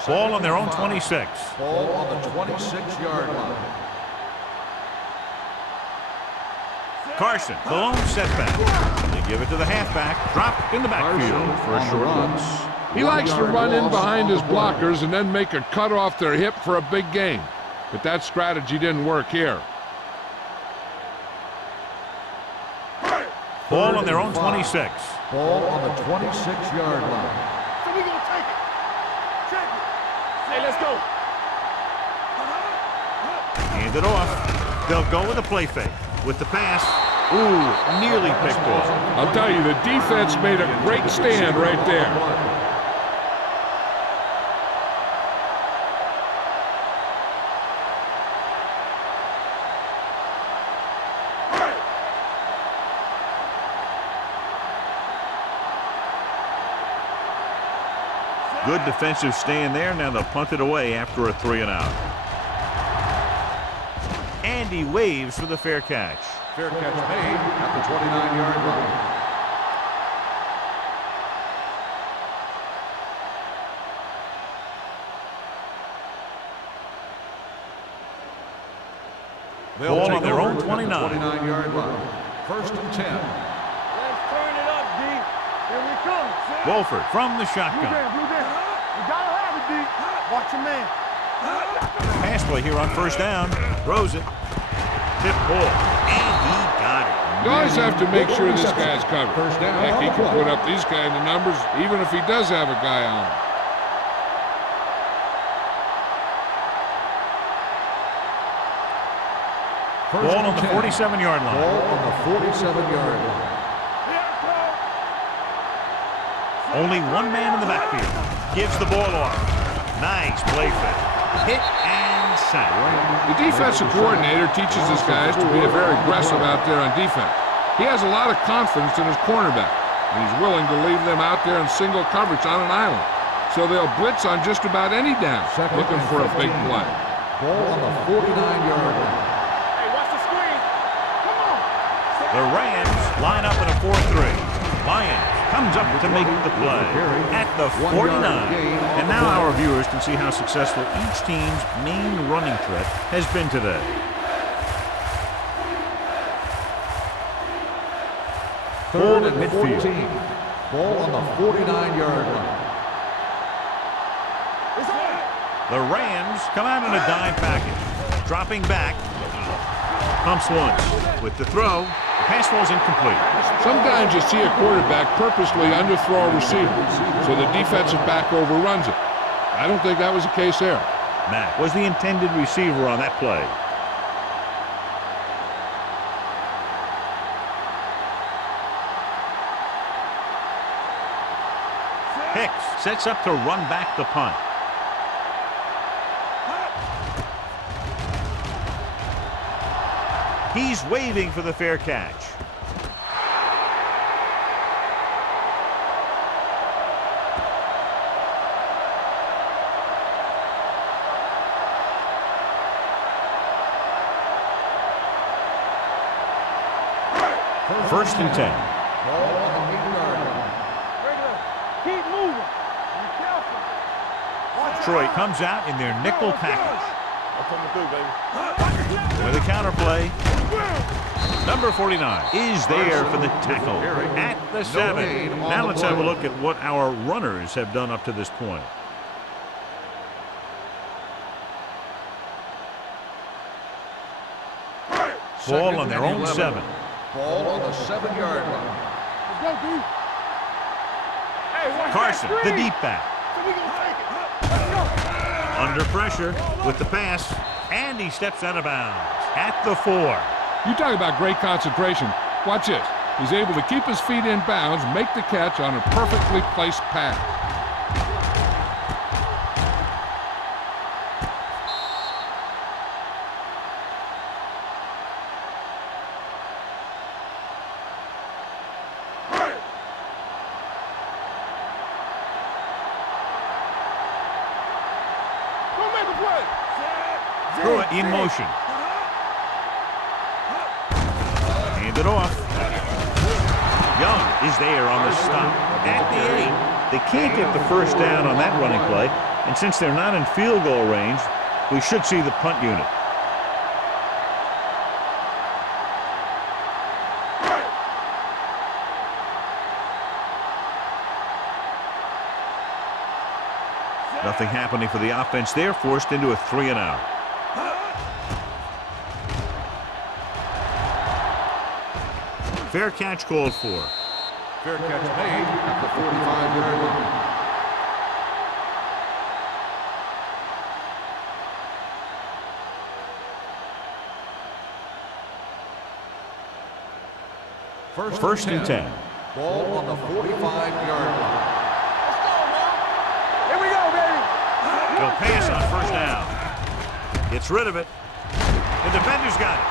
Ball on their own 26. Ball on the 26-yard line. Carson, the lone setback. They give it to the halfback. Drop in the backfield for a short loss. He likes to run in behind his blockers and then make a cut off their hip for a big gain. But that strategy didn't work here. Ball on their own 26. Ball on the 26-yard line. So we gonna take it. Check it. Hey, let's go. Hand it off. They'll go with a play fake. With the pass. Ooh, nearly picked off. I'll tell you, the defense made a great stand right there. Good defensive stand there. Now they'll punt it away after a 3-and-out. Andy waves for the fair catch. Fair catch made at the 29-yard line. Ball on their own 29. 29-yard line. First and 10. Let's turn it up, D. Here we come. Wolford from the shotgun. Blue down. You gotta have it, D. Watch your man. Pass play here on first down. Throws it. Tip ball. And he got it. You always have to make sure this guy's covered. First down. Heck, he can put up these kind of numbers even if he does have a guy on him. Ball on the 47-yard line. Ball on the 47-yard line. Only one man in the backfield. Gives the ball off. Nice play fake. Hit and sack. The defensive coordinator teaches his guys to be very aggressive out there on defense. He has a lot of confidence in his cornerback, and he's willing to leave them out there in single coverage on an island. So they'll blitz on just about any down, looking for a big play. Ball on the 49-yard line. Hey, watch the screen. Come on. The Rams line up in a 4-3. Lions comes up to make the play at the 49. And now our viewers can see how successful each team's main running threat has been today. Third and 14. Ball on the 49-yard line. The Rams come out in a dime package. Dropping back. Pumps once. With the throw, the pass falls incomplete. Sometimes you see a quarterback purposely underthrow a receiver, so the defensive back overruns it. I don't think that was the case there. Mack was the intended receiver on that play. Hicks sets up to run back the punt. He's waving for the fair catch. First and 10. Ball on the 8-yard line. Keep moving. Be careful. Detroit comes out in their nickel package. I'm coming through, baby. With a counter play. Number 49 is there for the tackle at the 7. Now let's have a look at what our runners have done up to this point. Ball on their own 7. Ball on the 7-yard line. Let's go, D. Hey, watch Carson, that the screen. deep back. So we gonna take it. Let's go. Under pressure with the pass, and he steps out of bounds at the 4. You talk about great concentration. Watch this. He's able to keep his feet in bounds, make the catch on a perfectly placed pass. Go make a play. Throw it in motion. Hand it off. Young is there on the stop at the 8. They can't get the first down on that running play, and since they're not in field goal range, we should see the punt unit. Nothing happening for the offense there, forced into a 3-and-out. Fair catch called for. Fair catch made at the 45-yard line. First and 10. Ball on the 45-yard line. Here we go, baby. He'll pass on first down. Gets rid of it. The defender's got it.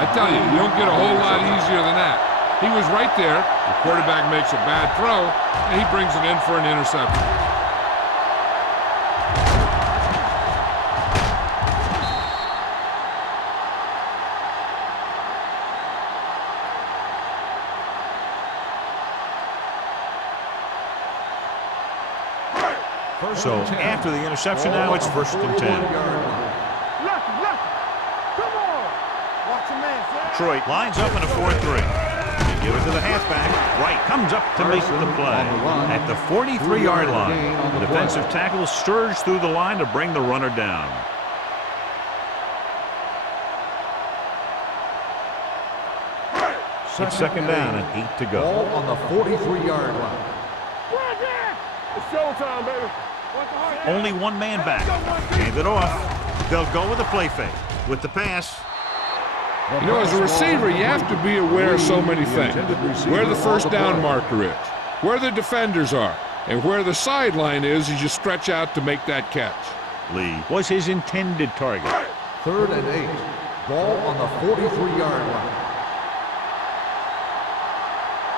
I tell you, you don't get a whole lot easier than that. He was right there. The quarterback makes a bad throw, and he brings it in for an interception. So after the interception, now it's first and 10. Lucky. Come on. Watch your man, Sam. Detroit lines up in a 4-3. They give it to the halfback. Wright comes up to make the play. At the 43-yard line, the defensive tackle surged through the line to bring the runner down. It's second down and 8 to go. Ball on the 43-yard line. Right there. It's showtime, baby. Only one man back. Hand it off. They'll go with a play fake. With the pass, You know, as a receiver, you have to be aware of so many things. Where the first down marker is, where the defenders are, and where the sideline is as you stretch out to make that catch. Lee was his intended target. 3rd and 8. Ball on the 43-yard line.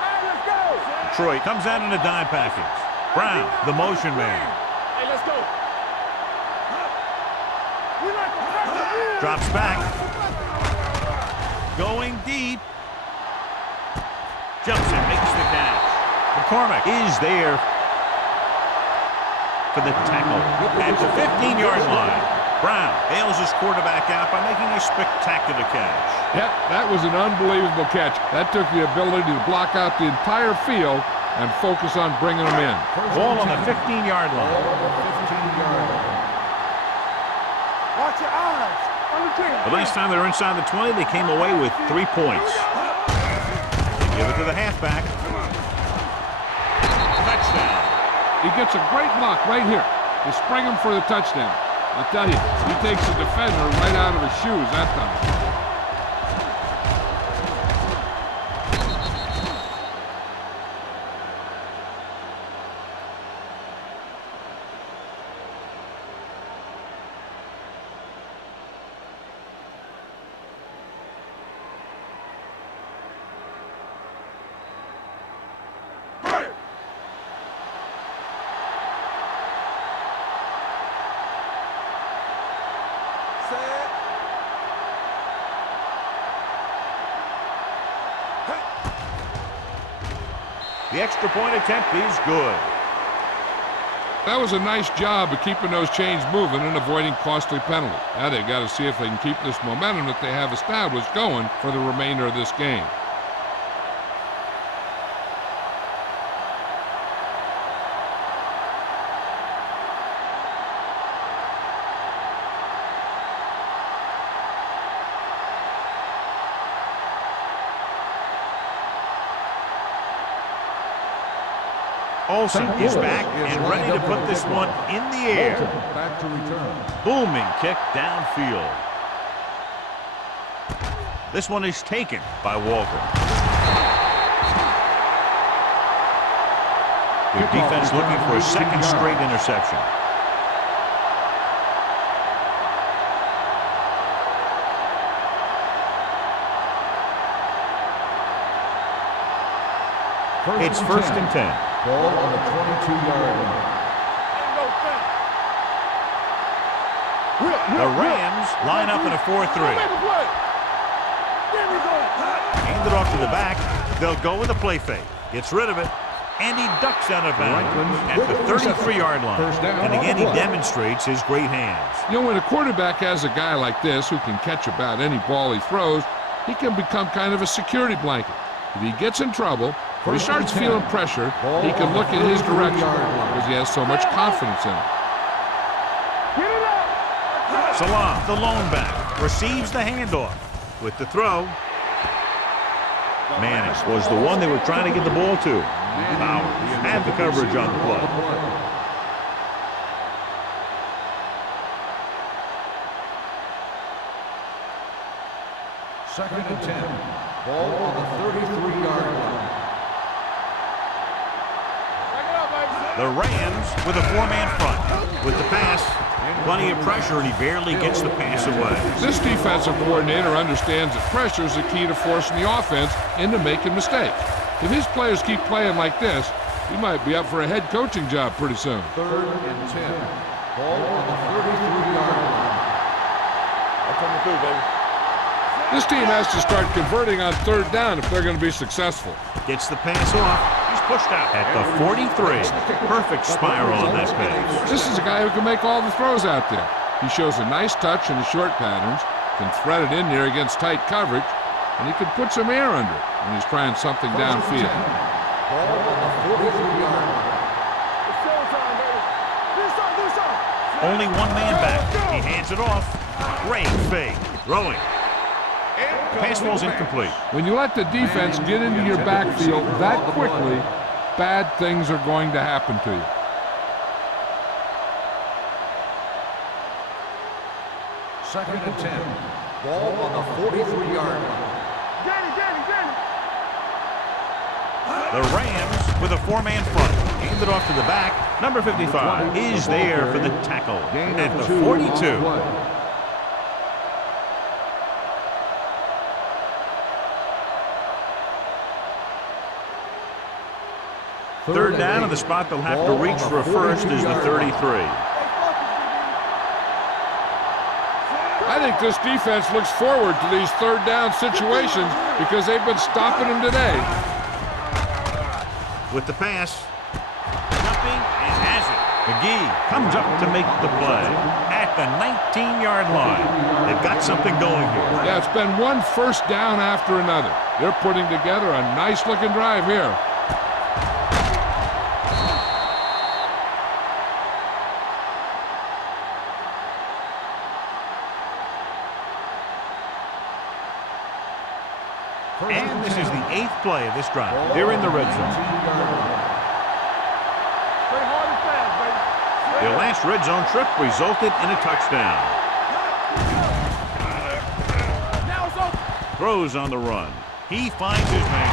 Hey, let's go. Detroit comes out in a dime package. Brown, the motion man. Hey, let's go. We like to pressure. Drops back. Going deep. Jumps and makes the catch. McCormick is there for the tackle at the 15-yard line. Brown bails his quarterback out by making a spectacular catch. Yep, that was an unbelievable catch. That took the ability to block out the entire field and focus on bringing them in. Ball on the 15-yard line. Watch your eyes. On the team. The last time they were inside the 20, they came away with 3 points. They give it to the halfback. Touchdown. He gets a great block right here to spring him for the touchdown. I'll tell you, he takes the defender right out of his shoes that time. The extra point attempt is good. That was a nice job of keeping those chains moving and avoiding costly penalties. Now they've got to see if they can keep this momentum that they have established going for the remainder of this game. Olsen is back and ready to put this one in the air. Back to return. Booming kick downfield. This one is taken by Walker. Good defense looking for a second straight interception. It's first and 10. Ball on the 22-yard line. The Rams line up in a 4-3. Hand it off to the back. They'll go with a play fake. Gets rid of it. And he ducks out of bounds at the 33-yard line. And again, he demonstrates his great hands. You know, when a quarterback has a guy like this who can catch about any ball he throws, he can become kind of a security blanket. If he gets in trouble, if he starts feeling pressure, he can look in his direction because he has so much confidence in him. Salah, the lone back, receives the handoff. With the throw, Manning was the one they were trying to get the ball to. Bowers had the coverage on the play. Second and 10. Ball on the 33-yard line. The Rams with a 4-man front. With the pass, plenty of pressure, and he barely gets the pass away. This defensive coordinator understands that pressure is the key to forcing the offense into making mistakes. If his players keep playing like this, he might be up for a head coaching job pretty soon. Third and 10. Ball on the 33-yard line. I'm coming through, baby. This team has to start converting on third down if they're going to be successful. Gets the pass off. He's pushed out at the 43. Perfect spiral on that pass. This is a guy who can make all the throws out there. He shows a nice touch in the short patterns, can thread it in there against tight coverage, and he can put some air under it when he's trying something downfield. Ball on the 43-yard line. It's showtime, baby. Do something. Only one man back. He hands it off. Great fake. Throwing. Pass ball's incomplete. When you let the defense get into your backfield that quickly, bad things are going to happen to you. Second and 10. Ball on the 43-yard line. Get it. The Rams with a 4-man front. Hand it off to the back. Number 55 is there for the tackle at the 42. Third down, and the spot they'll have to reach for a first is the 33. I think this defense looks forward to these third down situations because they've been stopping them today. With the pass, jumping and has it. McGee comes up to make the play at the 19-yard line. They've got something going here. Yeah, it's been one first down after another. They're putting together a nice-looking drive here. And this is the 8th play of this drive. They're in the red zone. Play hard and fast, baby. Their last red zone trip resulted in a touchdown. Now it's open. Throws on the run. He finds his man.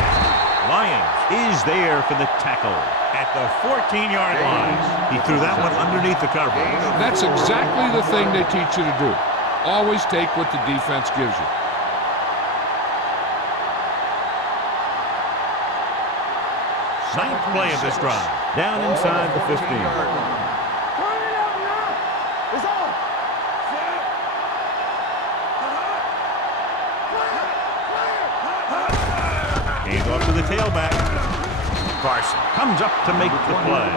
Lyons is there for the tackle at the 14-yard line. He threw that one underneath the coverage. That's exactly the thing they teach you to do. Always take what the defense gives you. Ninth play of this drive. Down inside the 15. Turn it up now. It's on. Hands off to the tailback. Carson comes up to make the play.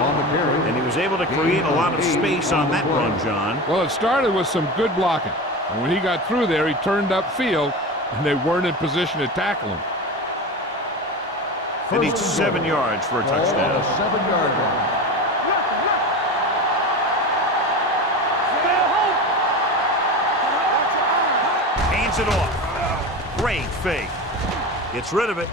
And he was able to create a lot of space on that run, John. Well, it started with some good blocking. And when he got through there, he turned upfield, and they weren't in position to tackle him. They need 7 yards for a touchdown. 7-yard line. Hands it off. Great fake. Gets rid of it.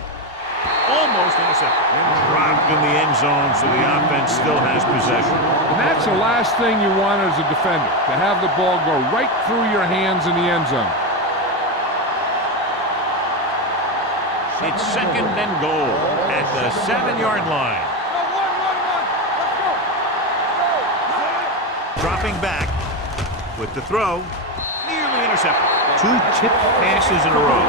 Almost intercepted. Dropped in the end zone, so the offense still has possession. And that's the last thing you want as a defender, to have the ball go right through your hands in the end zone. It's 2nd and goal at the 7-yard line. Dropping back with the throw. Nearly intercepted. 2 tip passes in a row.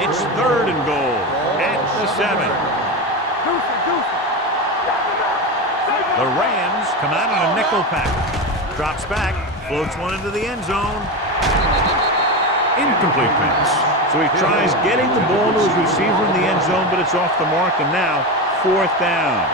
It's 3rd and goal at the 7. The Rams come out on a nickel package. Drops back, floats one into the end zone. Incomplete pass. So he tries getting the ball to his receiver in the end zone, but it's off the mark, and now 4th down.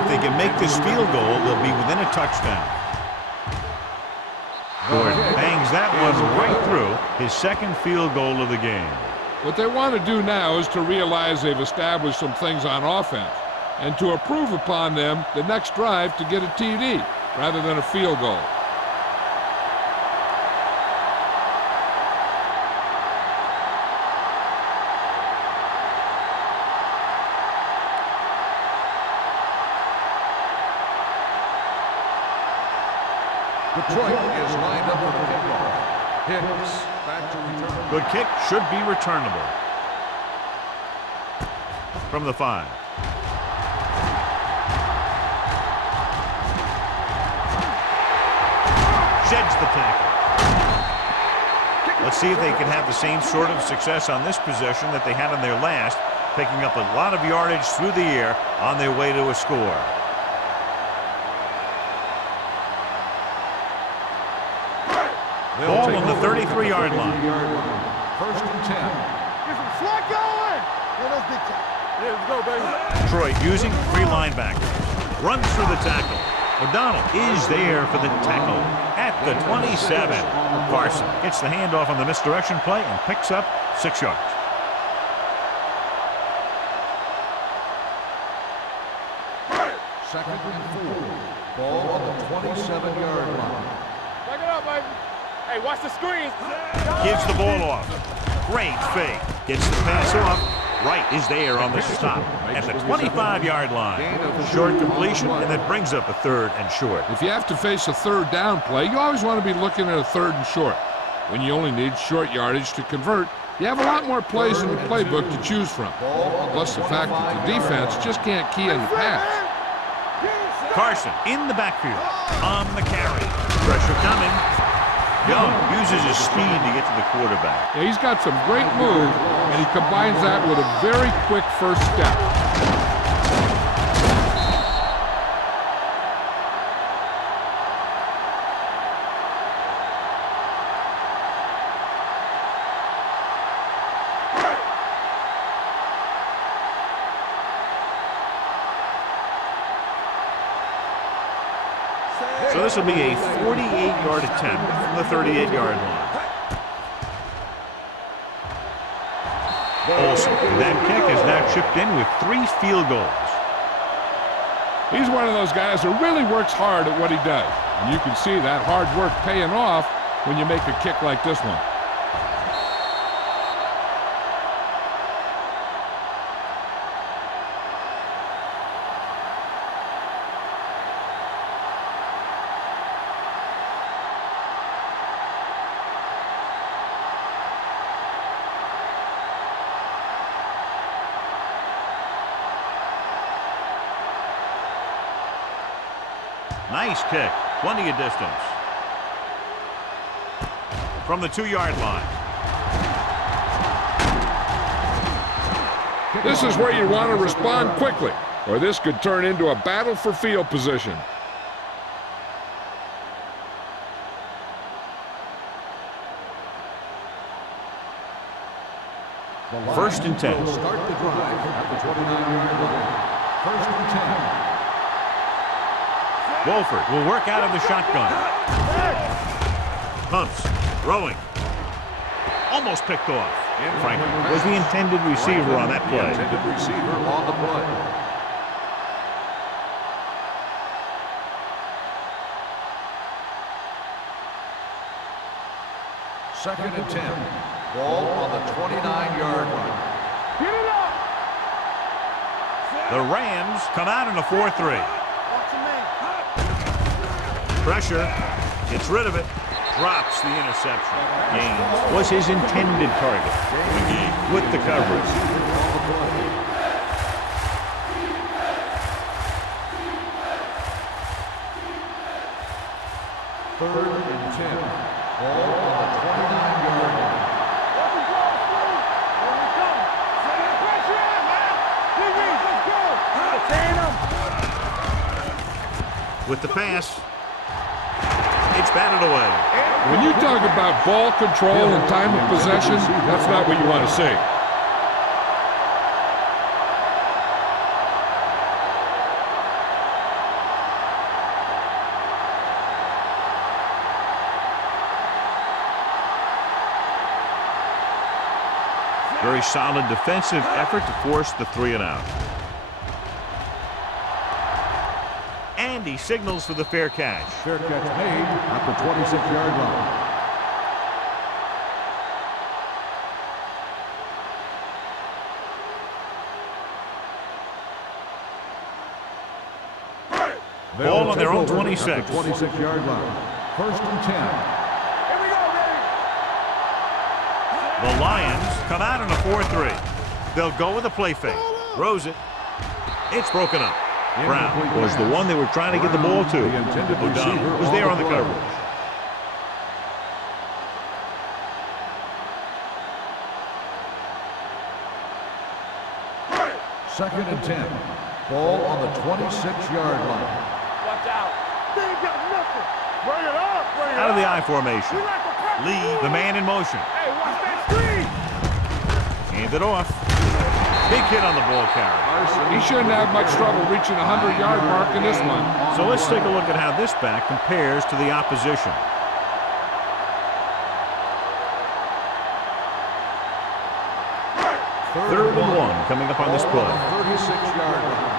If they can make this field goal, they'll be within a touchdown. Gordon bangs that one right through, his 2nd field goal of the game. What they want to do now is to realize they've established some things on offense and to improve upon them the next drive to get a TD rather than a field goal. Detroit is lined up for the kickoff. Hicks back to return. Good kick, should be returnable. From the 5. Sheds the tackle. Let's see if they can have the same sort of success on this possession that they had on their last, picking up a lot of yardage through the air on their way to a score. Ball on the 33-yard line. 1st and 10. Get some slack going. Yeah, that's big time. Yeah, let's go, baby. Detroit using 3 linebackers. Runs through the tackle. O'Donnell is there for the tackle at the 27. Carson gets the handoff on the misdirection play and picks up 6 yards. Second and 4. Ball on the 27-yard line. Back it up, baby. Hey, watch the screen. Gives the ball off. Great fake. Gets the pass off. Wright is there on the stop at the 25-yard line. Short completion, and that brings up a 3rd and short. If you have to face a 3rd down play, you always want to be looking at a 3rd and short. When you only need short yardage to convert, you have a lot more plays in the playbook to choose from. Plus the fact that the defense just can't key on the pass. Carson in the backfield on the carry. Pressure coming. Young uses his speed to get to the quarterback. Yeah, he's got some great move, and he combines that with a very quick first step. So this will be a 48-yard attempt from the 38-yard line. Olsen, that kick is now chipped in with 3 field goals. He's one of those guys who really works hard at what he does. And you can see that hard work paying off when you make a kick like this one. Nice kick. Plenty of distance. From the 2-yard line. This is where you want to respond quickly, or this could turn into a battle for field position. First and 10. Start the drive at the 29-yard line. First and 10. Wolford will work out of the shotgun. Pumps, throwing. Almost picked off. Franklin was the intended receiver on that play. Intended receiver on the play. Second and 10. Ball on the 29-yard line. Get it up! The Rams come out in a 4-3. Pressure, gets rid of it, drops the interception. Gaines was his intended target with the coverage. Third and 10. Ball on the 29-yard line. With the pass, it's batted away. When you talk about ball control and time of possession, that's not what you want to see. Very solid defensive effort to force the 3-and-out. And he signals for the fair catch. Fair catch made at the 26-yard line. Ball on their own 26. At the 26-yard line. First and 10. Here we go, baby! The Lions come out in a 4-3. They'll go with a play fake. Throws it. It's broken up. Brown was the one they were trying to get the ball to. O'Donnell was there on the coverage. Second and 10. Ball on the 26-yard line. Watch out. They ain't got nothing. Bring it up. Bring it Out of the up. I formation. We like to press Lee, the man in motion. Hey, watch that screen. Hand it off. Big hit on the ball carrier. He shouldn't have much trouble reaching the 100-yard mark in this one. So let's take a look at how this back compares to the opposition. Third and 1 coming up on this play. 36-yard line.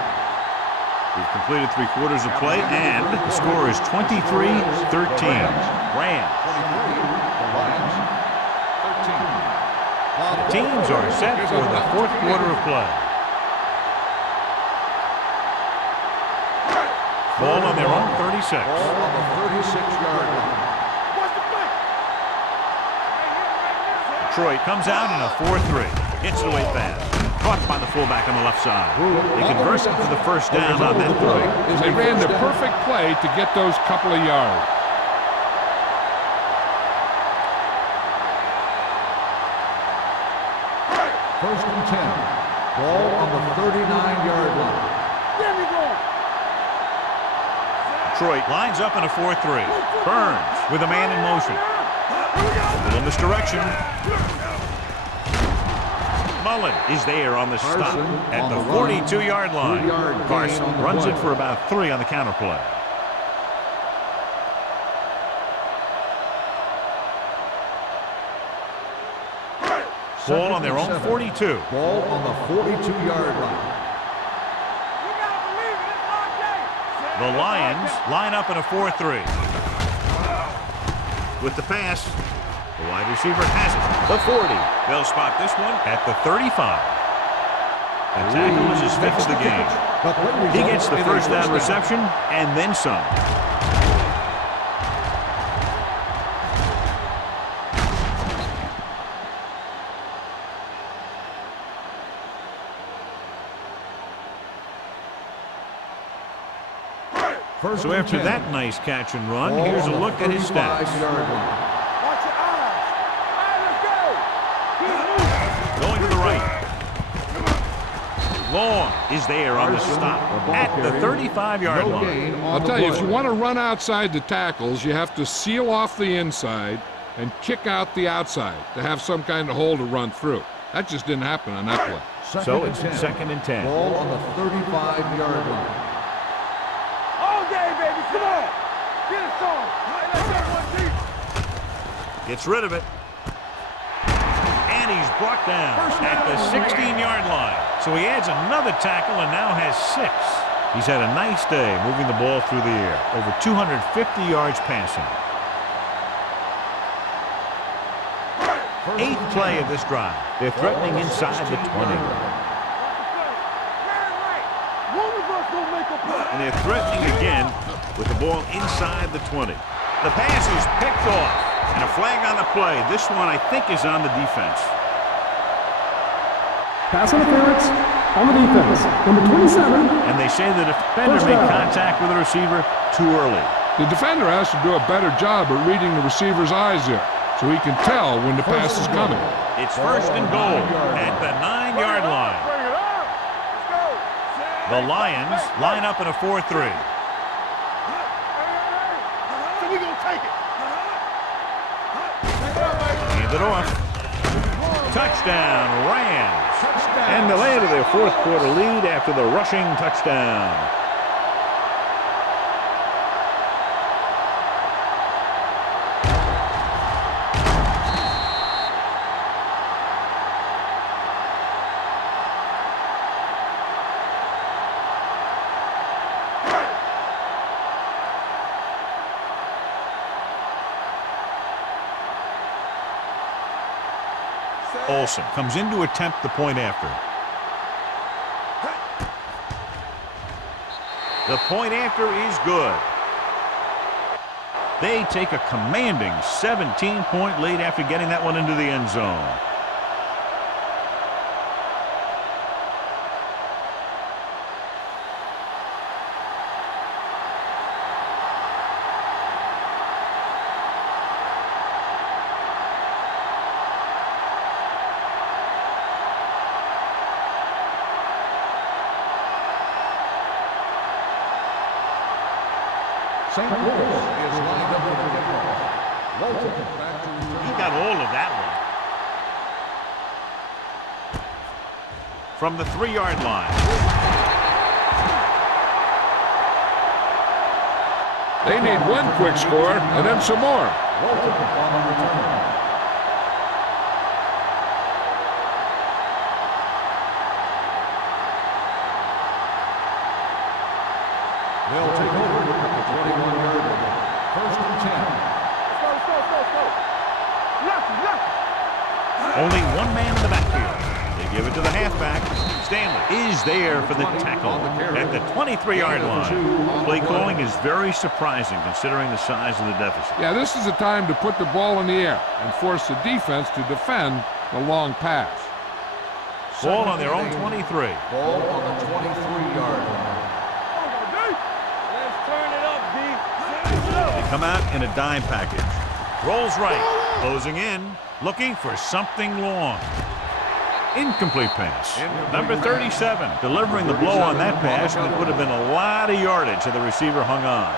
We've completed 3/4 of play, and the score is 23-13. Rams. 23. The Lions. 13. The teams are set for the 4th quarter of play. Ball on their own 36. Ball on the 36-yard line. What's the play? Detroit comes out in a 4-3. Hits it away fast. Caught by the fullback on the left side. They convert it for the first down on that throw. They ran the perfect play to get those couple of yards. First and 10. Ball on the 39-yard line. There we go. Detroit lines up in a 4-3. Burns with a man in motion. A little misdirection. Mullen is there on the stop at the 42-yard line. Carson runs it for about 3 on the counter play. Ball on their own 42. Ball on the 42-yard line. The Lions line up in a 4-3. With the pass, the wide receiver has it. The 40. They'll spot this one at the 35. The tackle is his 5th of the game. He gets the first down reception and then some. So after that nice catch and run, here's a look at his stats. Watch your eyes. All right, let's go. Going to the right. Long is there on the stop at the 35-yard line. I'll tell you, if you want to run outside the tackles, you have to seal off the inside and kick out the outside to have some kind of hole to run through. That just didn't happen on that play. So it's 2nd and 10. Ball on the 35-yard line. Come on! Get us on! Gets rid of it. And he's brought down at the 16-yard line. So he adds another tackle and now has 6. He's had a nice day moving the ball through the air. Over 250 yards passing. 8th play of this drive. They're threatening inside the 20. And they're threatening again with the ball inside the 20. The pass is picked off. And a flag on the play. This one, I think, is on the defense. Pass interference on the defense. Number 27. And they say the defender made contact with the receiver too early. The defender has to do a better job at reading the receiver's eyes here, so he can tell when the pass is coming. It's 1st and goal at the 9-yard line. The Lions line up in a 4-3. So we're going to take it. Hand it off. Touchdown, Rams. And they'll add to their 4th quarter lead after the rushing touchdown. Olsen comes in to attempt the point after. The point after is good. They take a commanding 17-point lead after getting that one into the end zone. St. Louis is lined up with the kickoff. Walton back to return. He got all of that one. From the 3-yard line. They need one quick score and then some more. Walton on the return. They'll take over at the 21-yard line. 1st and 10. Let's go. Left. Only one man in the backfield. They give it to the halfback. Stanley is there for the tackle at the 23-yard line. Play calling is very surprising considering the size of the deficit. Yeah, this is the time to put the ball in the air and force the defense to defend the long pass. Ball on their own 23. Ball on the 23-yard line. They come out in a dime package. Rolls right. Closing in. Looking for something long. Incomplete pass. Number 37, delivering the blow on that pass, and it would have been a lot of yardage if the receiver hung on.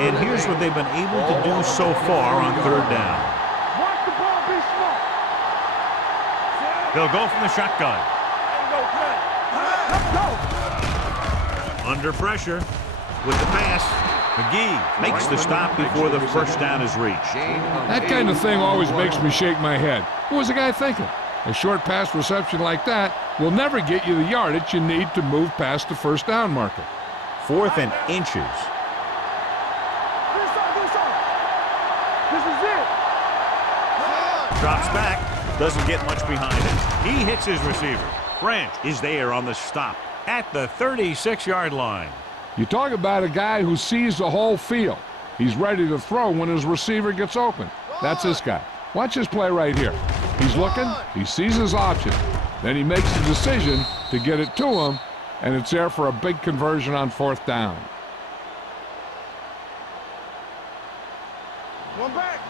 And here's what they've been able to do so far on third down. Watch the ball be smart. They'll go from the shotgun. Let's go. Under pressure with the pass. McGee makes the stop before the first down is reached. That kind of thing always makes me shake my head. What was the guy thinking? A short pass reception like that will never get you the yardage you need to move past the first down marker. 4th and inches. This is it. Drops back. Doesn't get much behind it. He hits his receiver. Branch is there on the stop at the 36-yard line. You talk about a guy who sees the whole field. He's ready to throw when his receiver gets open. That's this guy. Watch this play right here. He's looking, he sees his option. Then he makes the decision to get it to him, and it's there for a big conversion on 4th down. One back.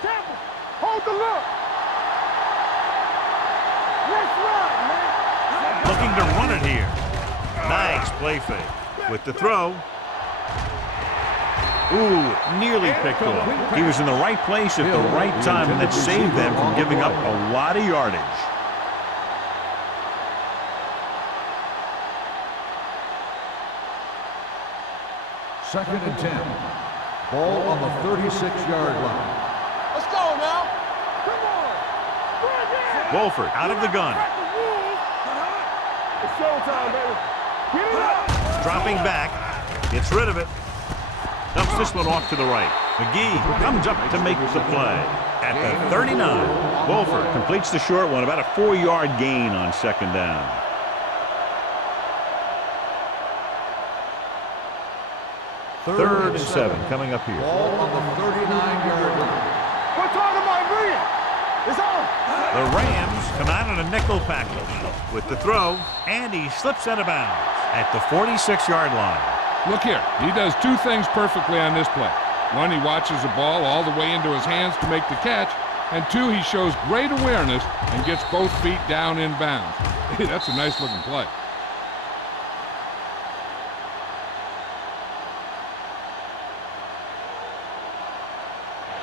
Temple. Hold the look. Let's run, man. Looking to run it here. Nice play fake. With the throw. Ooh, nearly picked off. He was in the right place at the right time, and that saved them from giving up a lot of yardage. Second and 10. Ball on the 36-yard line. Let's go now. Come on. Wolford out of the gun. It's showtime, baby. Get it up. Dropping back. Gets rid of it. Dumps this one off to the right. McGee comes up to make the play. At the 39, Wolford completes the short one, about a 4-yard gain on second down. Third and 7 coming up here. Ball on the 39-yard line. We're talking about Green. It's on. The Rams come out in a nickel package with the throw, and he slips out of bounds at the 46-yard line. Look here, he does 2 things perfectly on this play. 1, he watches the ball all the way into his hands to make the catch, and 2, he shows great awareness and gets both feet down in bounds. Hey, that's a nice looking play.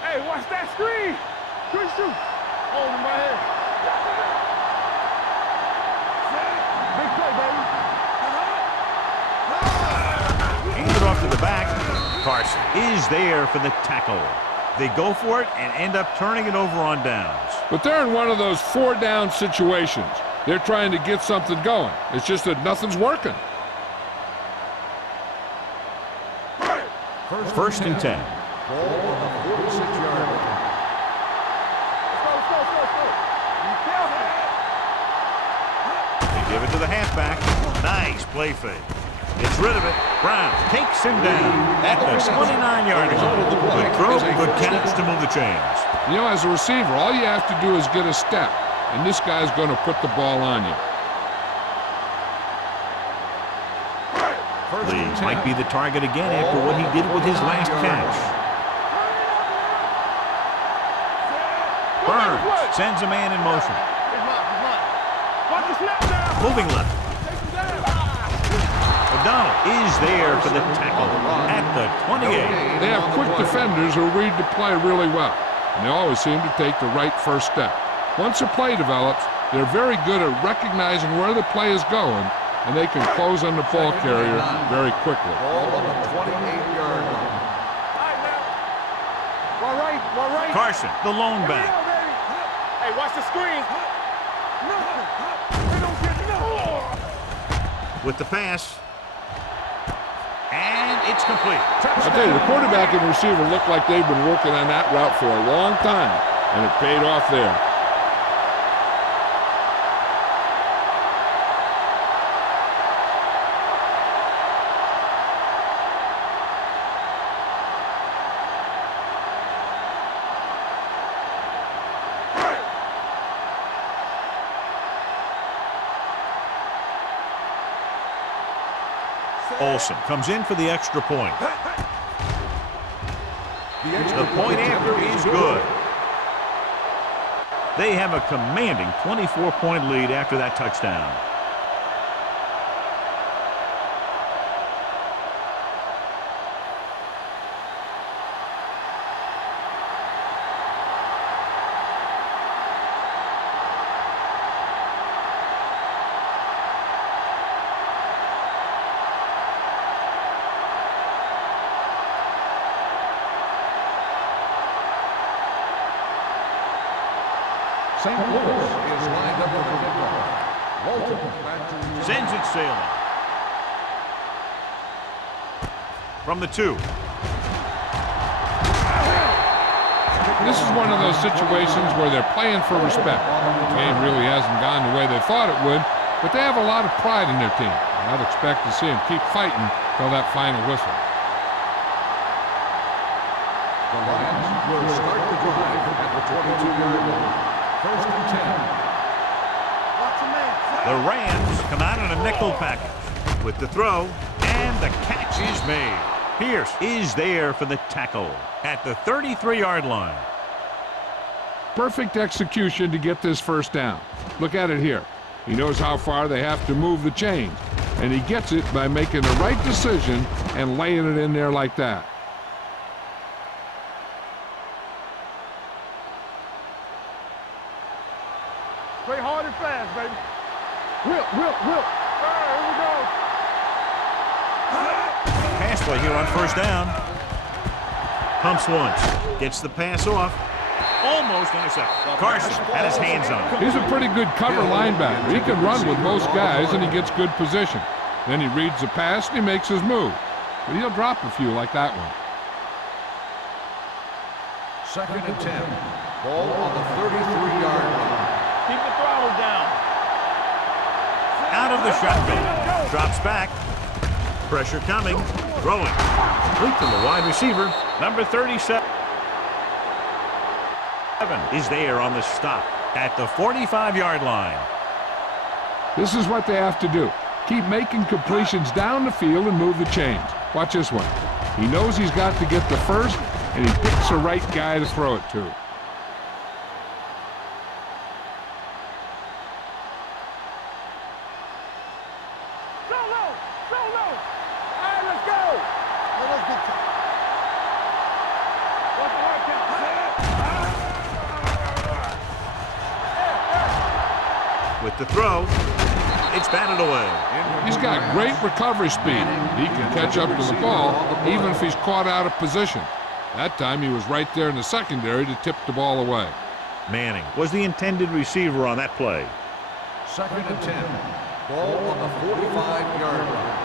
Hey, watch that screen. Good shoot. Over my head. Big play, baby. Hands it off to the back. Carson is there for the tackle. They go for it and end up turning it over on downs. But they're in one of those 4-down situations. They're trying to get something going. It's just that nothing's working. First and 10. Ball on the 46-yard line. They give it to the halfback. Nice play fake. Gets rid of it. Brown takes him down at the 29-yard line. Good throw, good catch to move the chains. You know, as a receiver, all you have to do is get a step, and this guy's going to put the ball on you. Lee might be the target again after what he did with his last catch. Burns sends a man in motion. Watch the snap down. Moving left. O'Donnell is there for the tackle at the 28. They have quick defenders who read the play really well, and they always seem to take the right first step. Once a play develops, they're very good at recognizing where the play is going, and they can close on the ball carrier very quickly. Ball on the 28-yard line. All right. Carson, the lone back. Hey, watch the screen. They don't get With the pass. And it's complete. I tell you, the quarterback and receiver look like they've been working on that route for a long time, and it paid off there. Olsen comes in for the extra point. The point after is good. They have a commanding 24-point lead after that touchdown. St. Louis is lined up with the kickoff. Walton back to return. Sends it sailing. From the 2. This is one of those situations where they're playing for respect. The game really hasn't gone the way they thought it would, but they have a lot of pride in their team. I'd expect to see them keep fighting till that final whistle. The Lions will start the drive at the 22-yard line. First and 10. The Rams come out in a nickel package with the throw, and the catch is made. Pierce is there for the tackle at the 33-yard line. Perfect execution to get this first down. Look at it here. He knows how far they have to move the chains, and he gets it by making the right decision and laying it in there like that. Play hard and fast, baby. Whip. All right, here we go. Pass play here on first down. Pumps once. Gets the pass off. Almost intercepted. Carson had his hands on it. He's a pretty good cover linebacker. He can run with most guys, and he gets good position. Then he reads the pass, and he makes his move. But he'll drop a few like that one. Second and 10. Ball on the 33-yard line. Keep the throttle down. Out of the shotgun. Drops back. Pressure coming. Throwing. Complete to the wide receiver. Number 37. Is there on the stop at the 45-yard line. This is what they have to do. Keep making completions down the field and move the chains. Watch this one. He knows he's got to get the first, and he picks the right guy to throw it to. With the throw, it's batted away. He's got great recovery speed. He can catch up to the ball even if he's caught out of position. That time he was right there in the secondary to tip the ball away. Manning was the intended receiver on that play. Second and 10. Ball on the 45-yard line.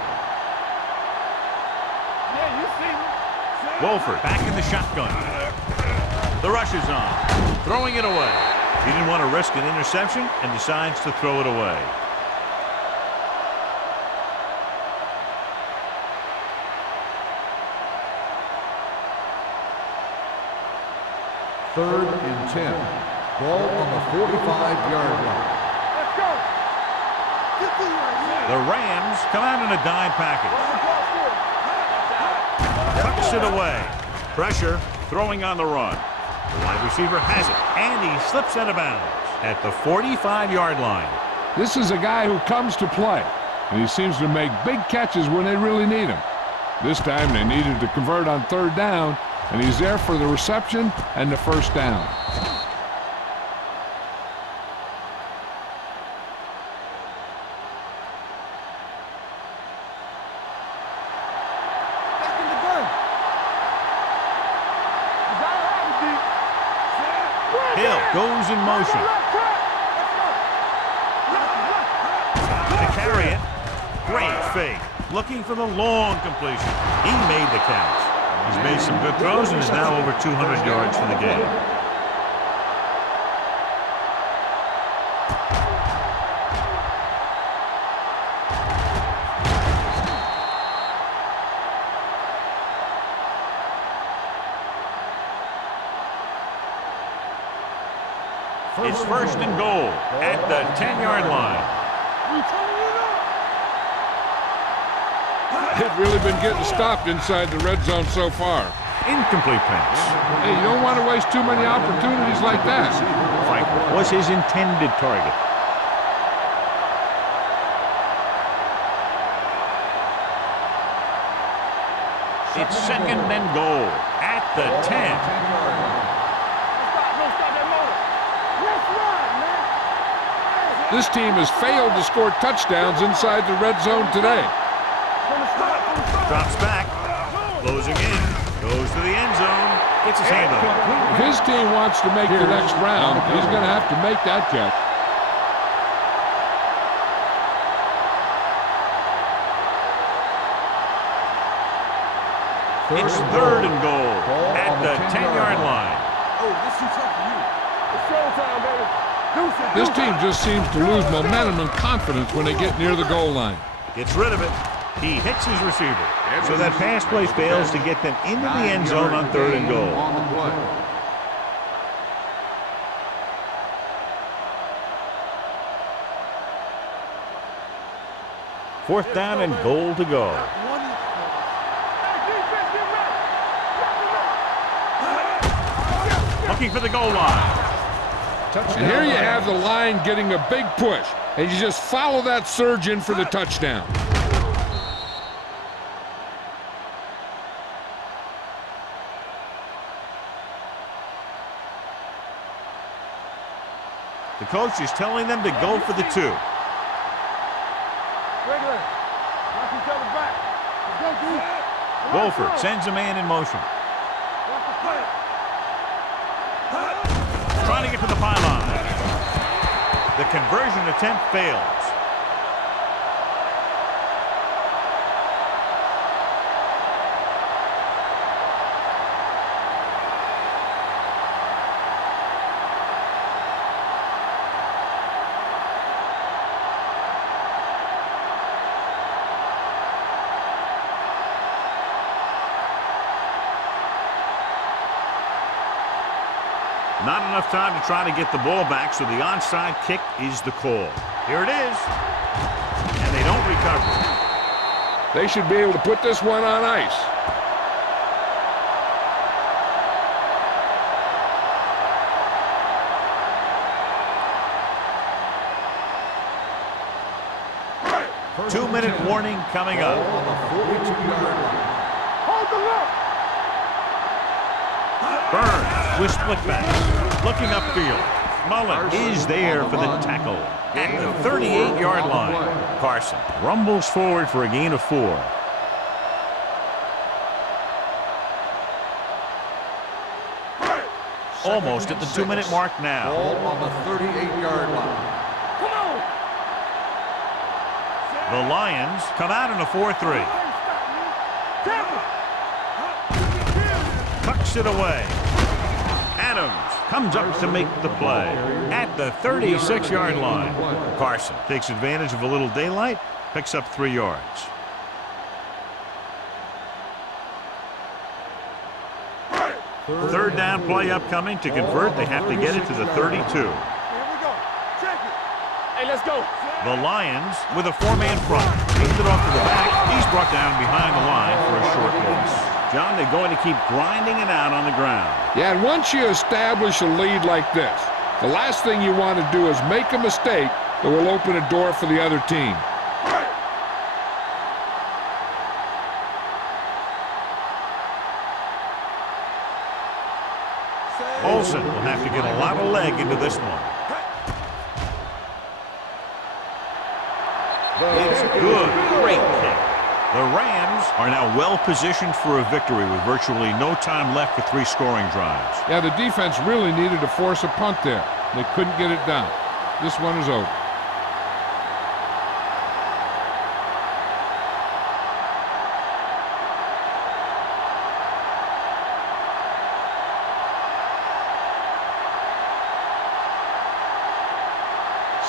Yeah, you see me. Wolford back in the shotgun. The rush is on. Throwing it away. He didn't want to risk an interception and decides to throw it away. Third and 10. Ball on the 45-yard line. Let's go. The Rams come out in a dime package. Tucks it away. Pressure, throwing on the run. The wide receiver has it, and he slips out of bounds at the 45-yard line. This is a guy who comes to play, and he seems to make big catches when they really need him. This time they needed to convert on third down, and he's there for the reception and the first down. Hill goes in motion. To carry it. Great fake. Looking for the long completion. He made the catch. He's made some good throws and is now over 200 yards for the game. It's first and goal at the 10-yard line. They've really been getting stopped inside the red zone so far. Incomplete pass. Hey, you don't want to waste too many opportunities like that. Frank was his intended target. It's second and goal at the 10. Don't stop that motor. Let's ride, man. This team has failed to score touchdowns inside the red zone today. From the start. Drops back. Closing in. Goes to the end zone. Gets his hand up. If his team wants to make the next round, he's going to have to make that catch. It's third and goal at the 10-yard line. Oh, this is tough for you. It's showtime, baby. Deuces, This team just seems to lose momentum and confidence when they get near the goal line. Gets rid of it. He hits his receiver. So that pass play fails to get them into the end zone on third and goal. On the play. Fourth down and goal to go. Looking for the goal line. And here you have the line getting a big push, and you just follow that surge in for the touchdown. The coach is telling them to go for the 2. Regular. Knock each other back. Let's go, dude. Wolford sends a man in motion. Watch the play. Trying to get to the pylon. The conversion attempt fails. Not enough time to try to get the ball back, so the onside kick is the call. Here it is. And they don't recover. They should be able to put this one on ice. Two-minute warning coming up. On the 42-yard line. Hold the look. Burns with split pass. Looking upfield. Mullen is there for the tackle at the 38-yard line. Carson rumbles forward for a gain of 4. Almost at the 2-minute mark now. Ball on the 38-yard line. Come on. The Lions come out in a 4-3. Tucks it away. Adams comes up to make the play at the 36-yard line. Carson takes advantage of a little daylight, picks up 3 yards. Third down play upcoming. To convert, they have to get it to the 32. Here we go. Check it. Hey, let's go. The Lions with a 4-man front. Takes it off to the back. He's brought down behind the line for a short loss. John, they're going to keep grinding it out on the ground. Yeah, and once you establish a lead like this, the last thing you want to do is make a mistake that will open a door for the other team. Olsen will have to get a lot of leg into this one. It's good. Great kick. The Rams are now well positioned for a victory with virtually no time left for 3 scoring drives. Yeah, the defense really needed to force a punt there. They couldn't get it done. This one is over.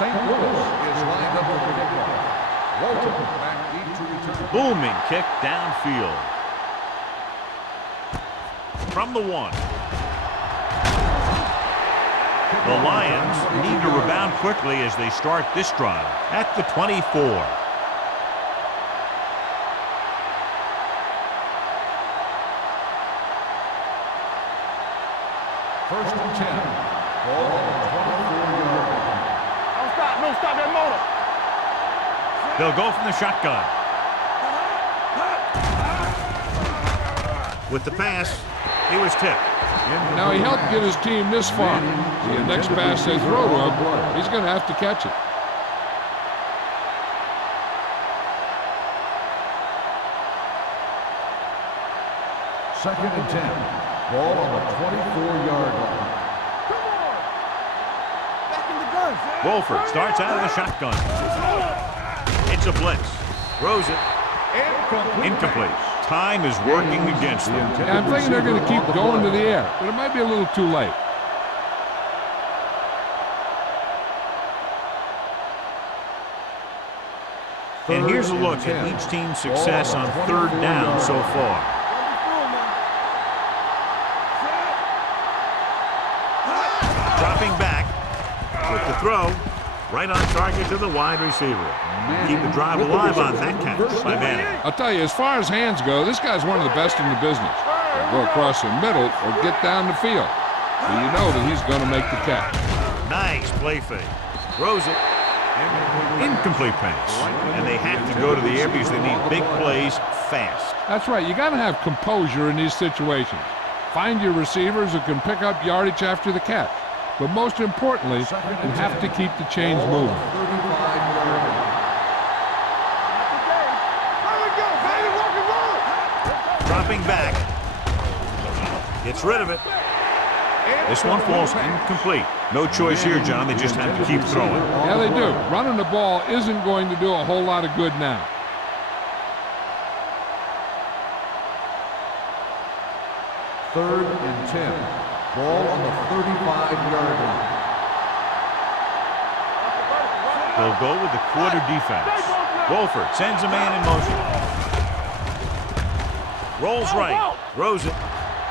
St. Louis is lined up with the kickoff. Walton back deep to return. Booming kick downfield. From the 1. The Lions need to rebound quickly as they start this drive at the 24. First and 10. Ball on the 24-yard line. Don't stop that motor. They'll go from the shotgun. With the pass, he was tipped. Now he helped get his team this far. The next pass they throw to him, he's going to have to catch it. Second and 10. Ball on the 24-yard line. Wolford starts out of the shotgun. It's a blitz. Throws it. Incomplete. Time is working against them. Yeah, I'm thinking they're going to keep going to the air, but it might be a little too late. And here's a look at each team's success on third down so far. Dropping back with the throw. Right on target to the wide receiver. Keep the drive alive on that catch by Manning. I'll tell you, as far as hands go, this guy's one of the best in the business. He'll go across the middle or get down the field. So you know that he's going to make the catch. Nice play fake. Throws it. Incomplete pass. And they have to go to the air because they need big plays fast. That's right. You got to have composure in these situations. Find your receivers who can pick up yardage after the catch. But most importantly, you have to keep the chains moving. Dropping back. Gets rid of it. This one falls incomplete. No choice here, John. They just have to keep throwing. Yeah, they do. Running the ball isn't going to do a whole lot of good now. Third and 10. Ball on the 35-yard line. They'll go with the quarter defense. Wolford sends a man in motion. Rolls right. Throws it.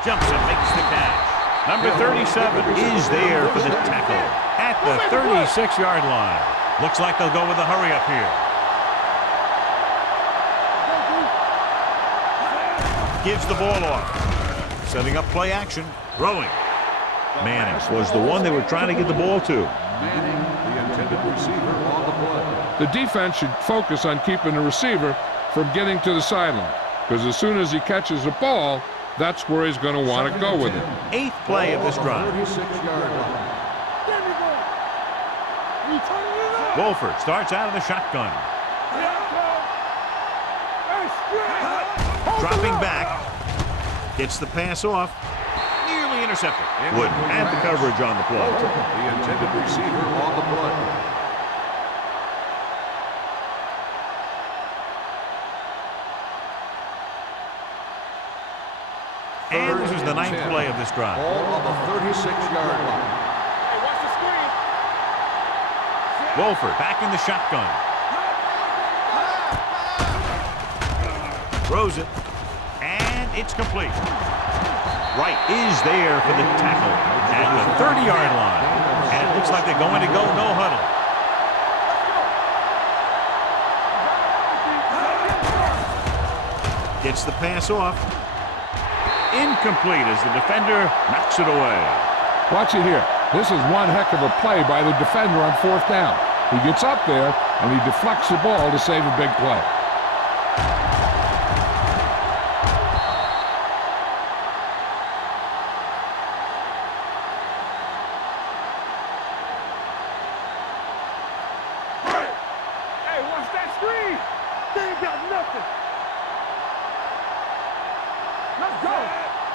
Jumps and makes the catch. Number 37 is there for the tackle at the 36-yard line. Looks like they'll go with a hurry up here. Gives the ball off. Setting up play action. Throwing. Manning was the one they were trying to get the ball to. Manning, the intended receiver on the play. The defense should focus on keeping the receiver from getting to the sideline, because as soon as he catches the ball, that's where he's going to want to go with it. Eighth play of this drive. 36-yard line. Wolford starts out of the shotgun. Dropping back. Gets the pass off. Nearly intercepted. Wood had the coverage on the play. The intended receiver on the play. And this is the ninth play of this drive. Ball on the 36-yard line. Hey, watch the screen. Wolford back in the shotgun. Throws it. And it's complete. Wright is there for the tackle at the 30-yard line. And it looks like they're going to go no huddle. Gets the pass off. Incomplete as the defender knocks it away. Watch it here. This is one heck of a play by the defender on fourth down. He gets up there and he deflects the ball to save a big play.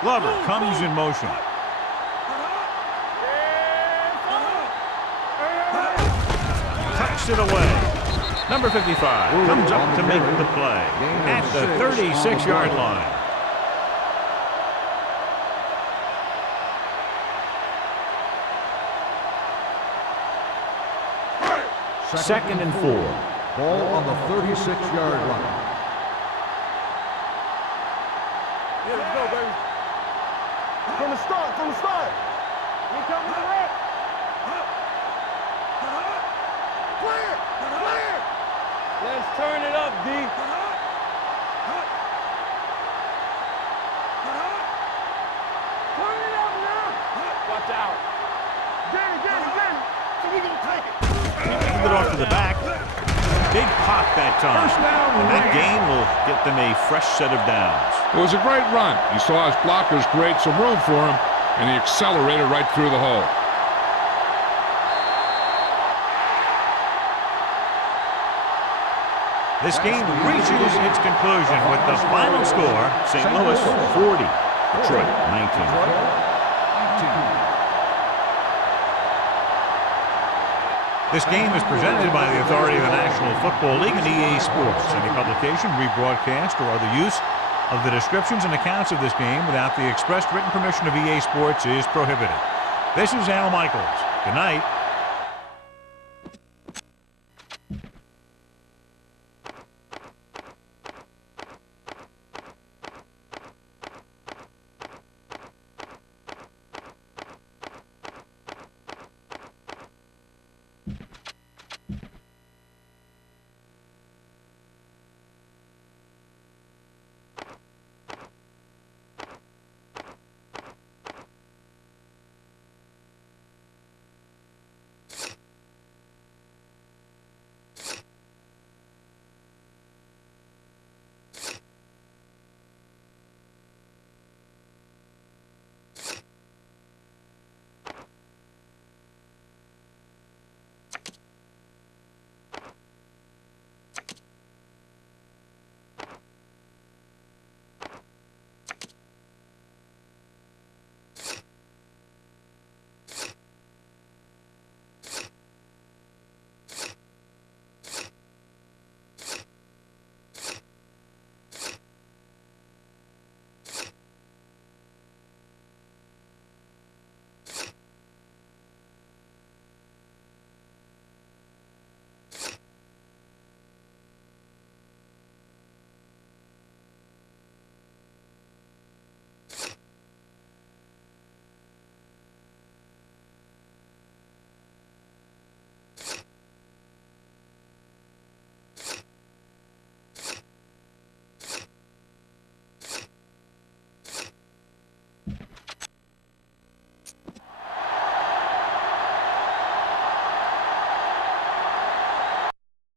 Glover comes in motion. Tucks it away. Number 55 comes up to make the play at the 36-yard line. Second and 4. Ball on the 36-yard line. Yeah, let's go, baby. From the start. We come to the right. Clear. Let's turn it up, D. Turn it up now. Watch out. to the back. Big pop that time. And that gain will get them a fresh set of downs. It was a great run. He saw his blockers create some room for him, and he accelerated right through the hole. This game reaches its conclusion with the final score, St. Louis 40, Detroit 19. This game is presented by the authority of the National Football League and EA Sports. Any publication, rebroadcast, or other use of the descriptions and accounts of this game without the expressed written permission of EA Sports is prohibited. This is Al Michaels. Good night.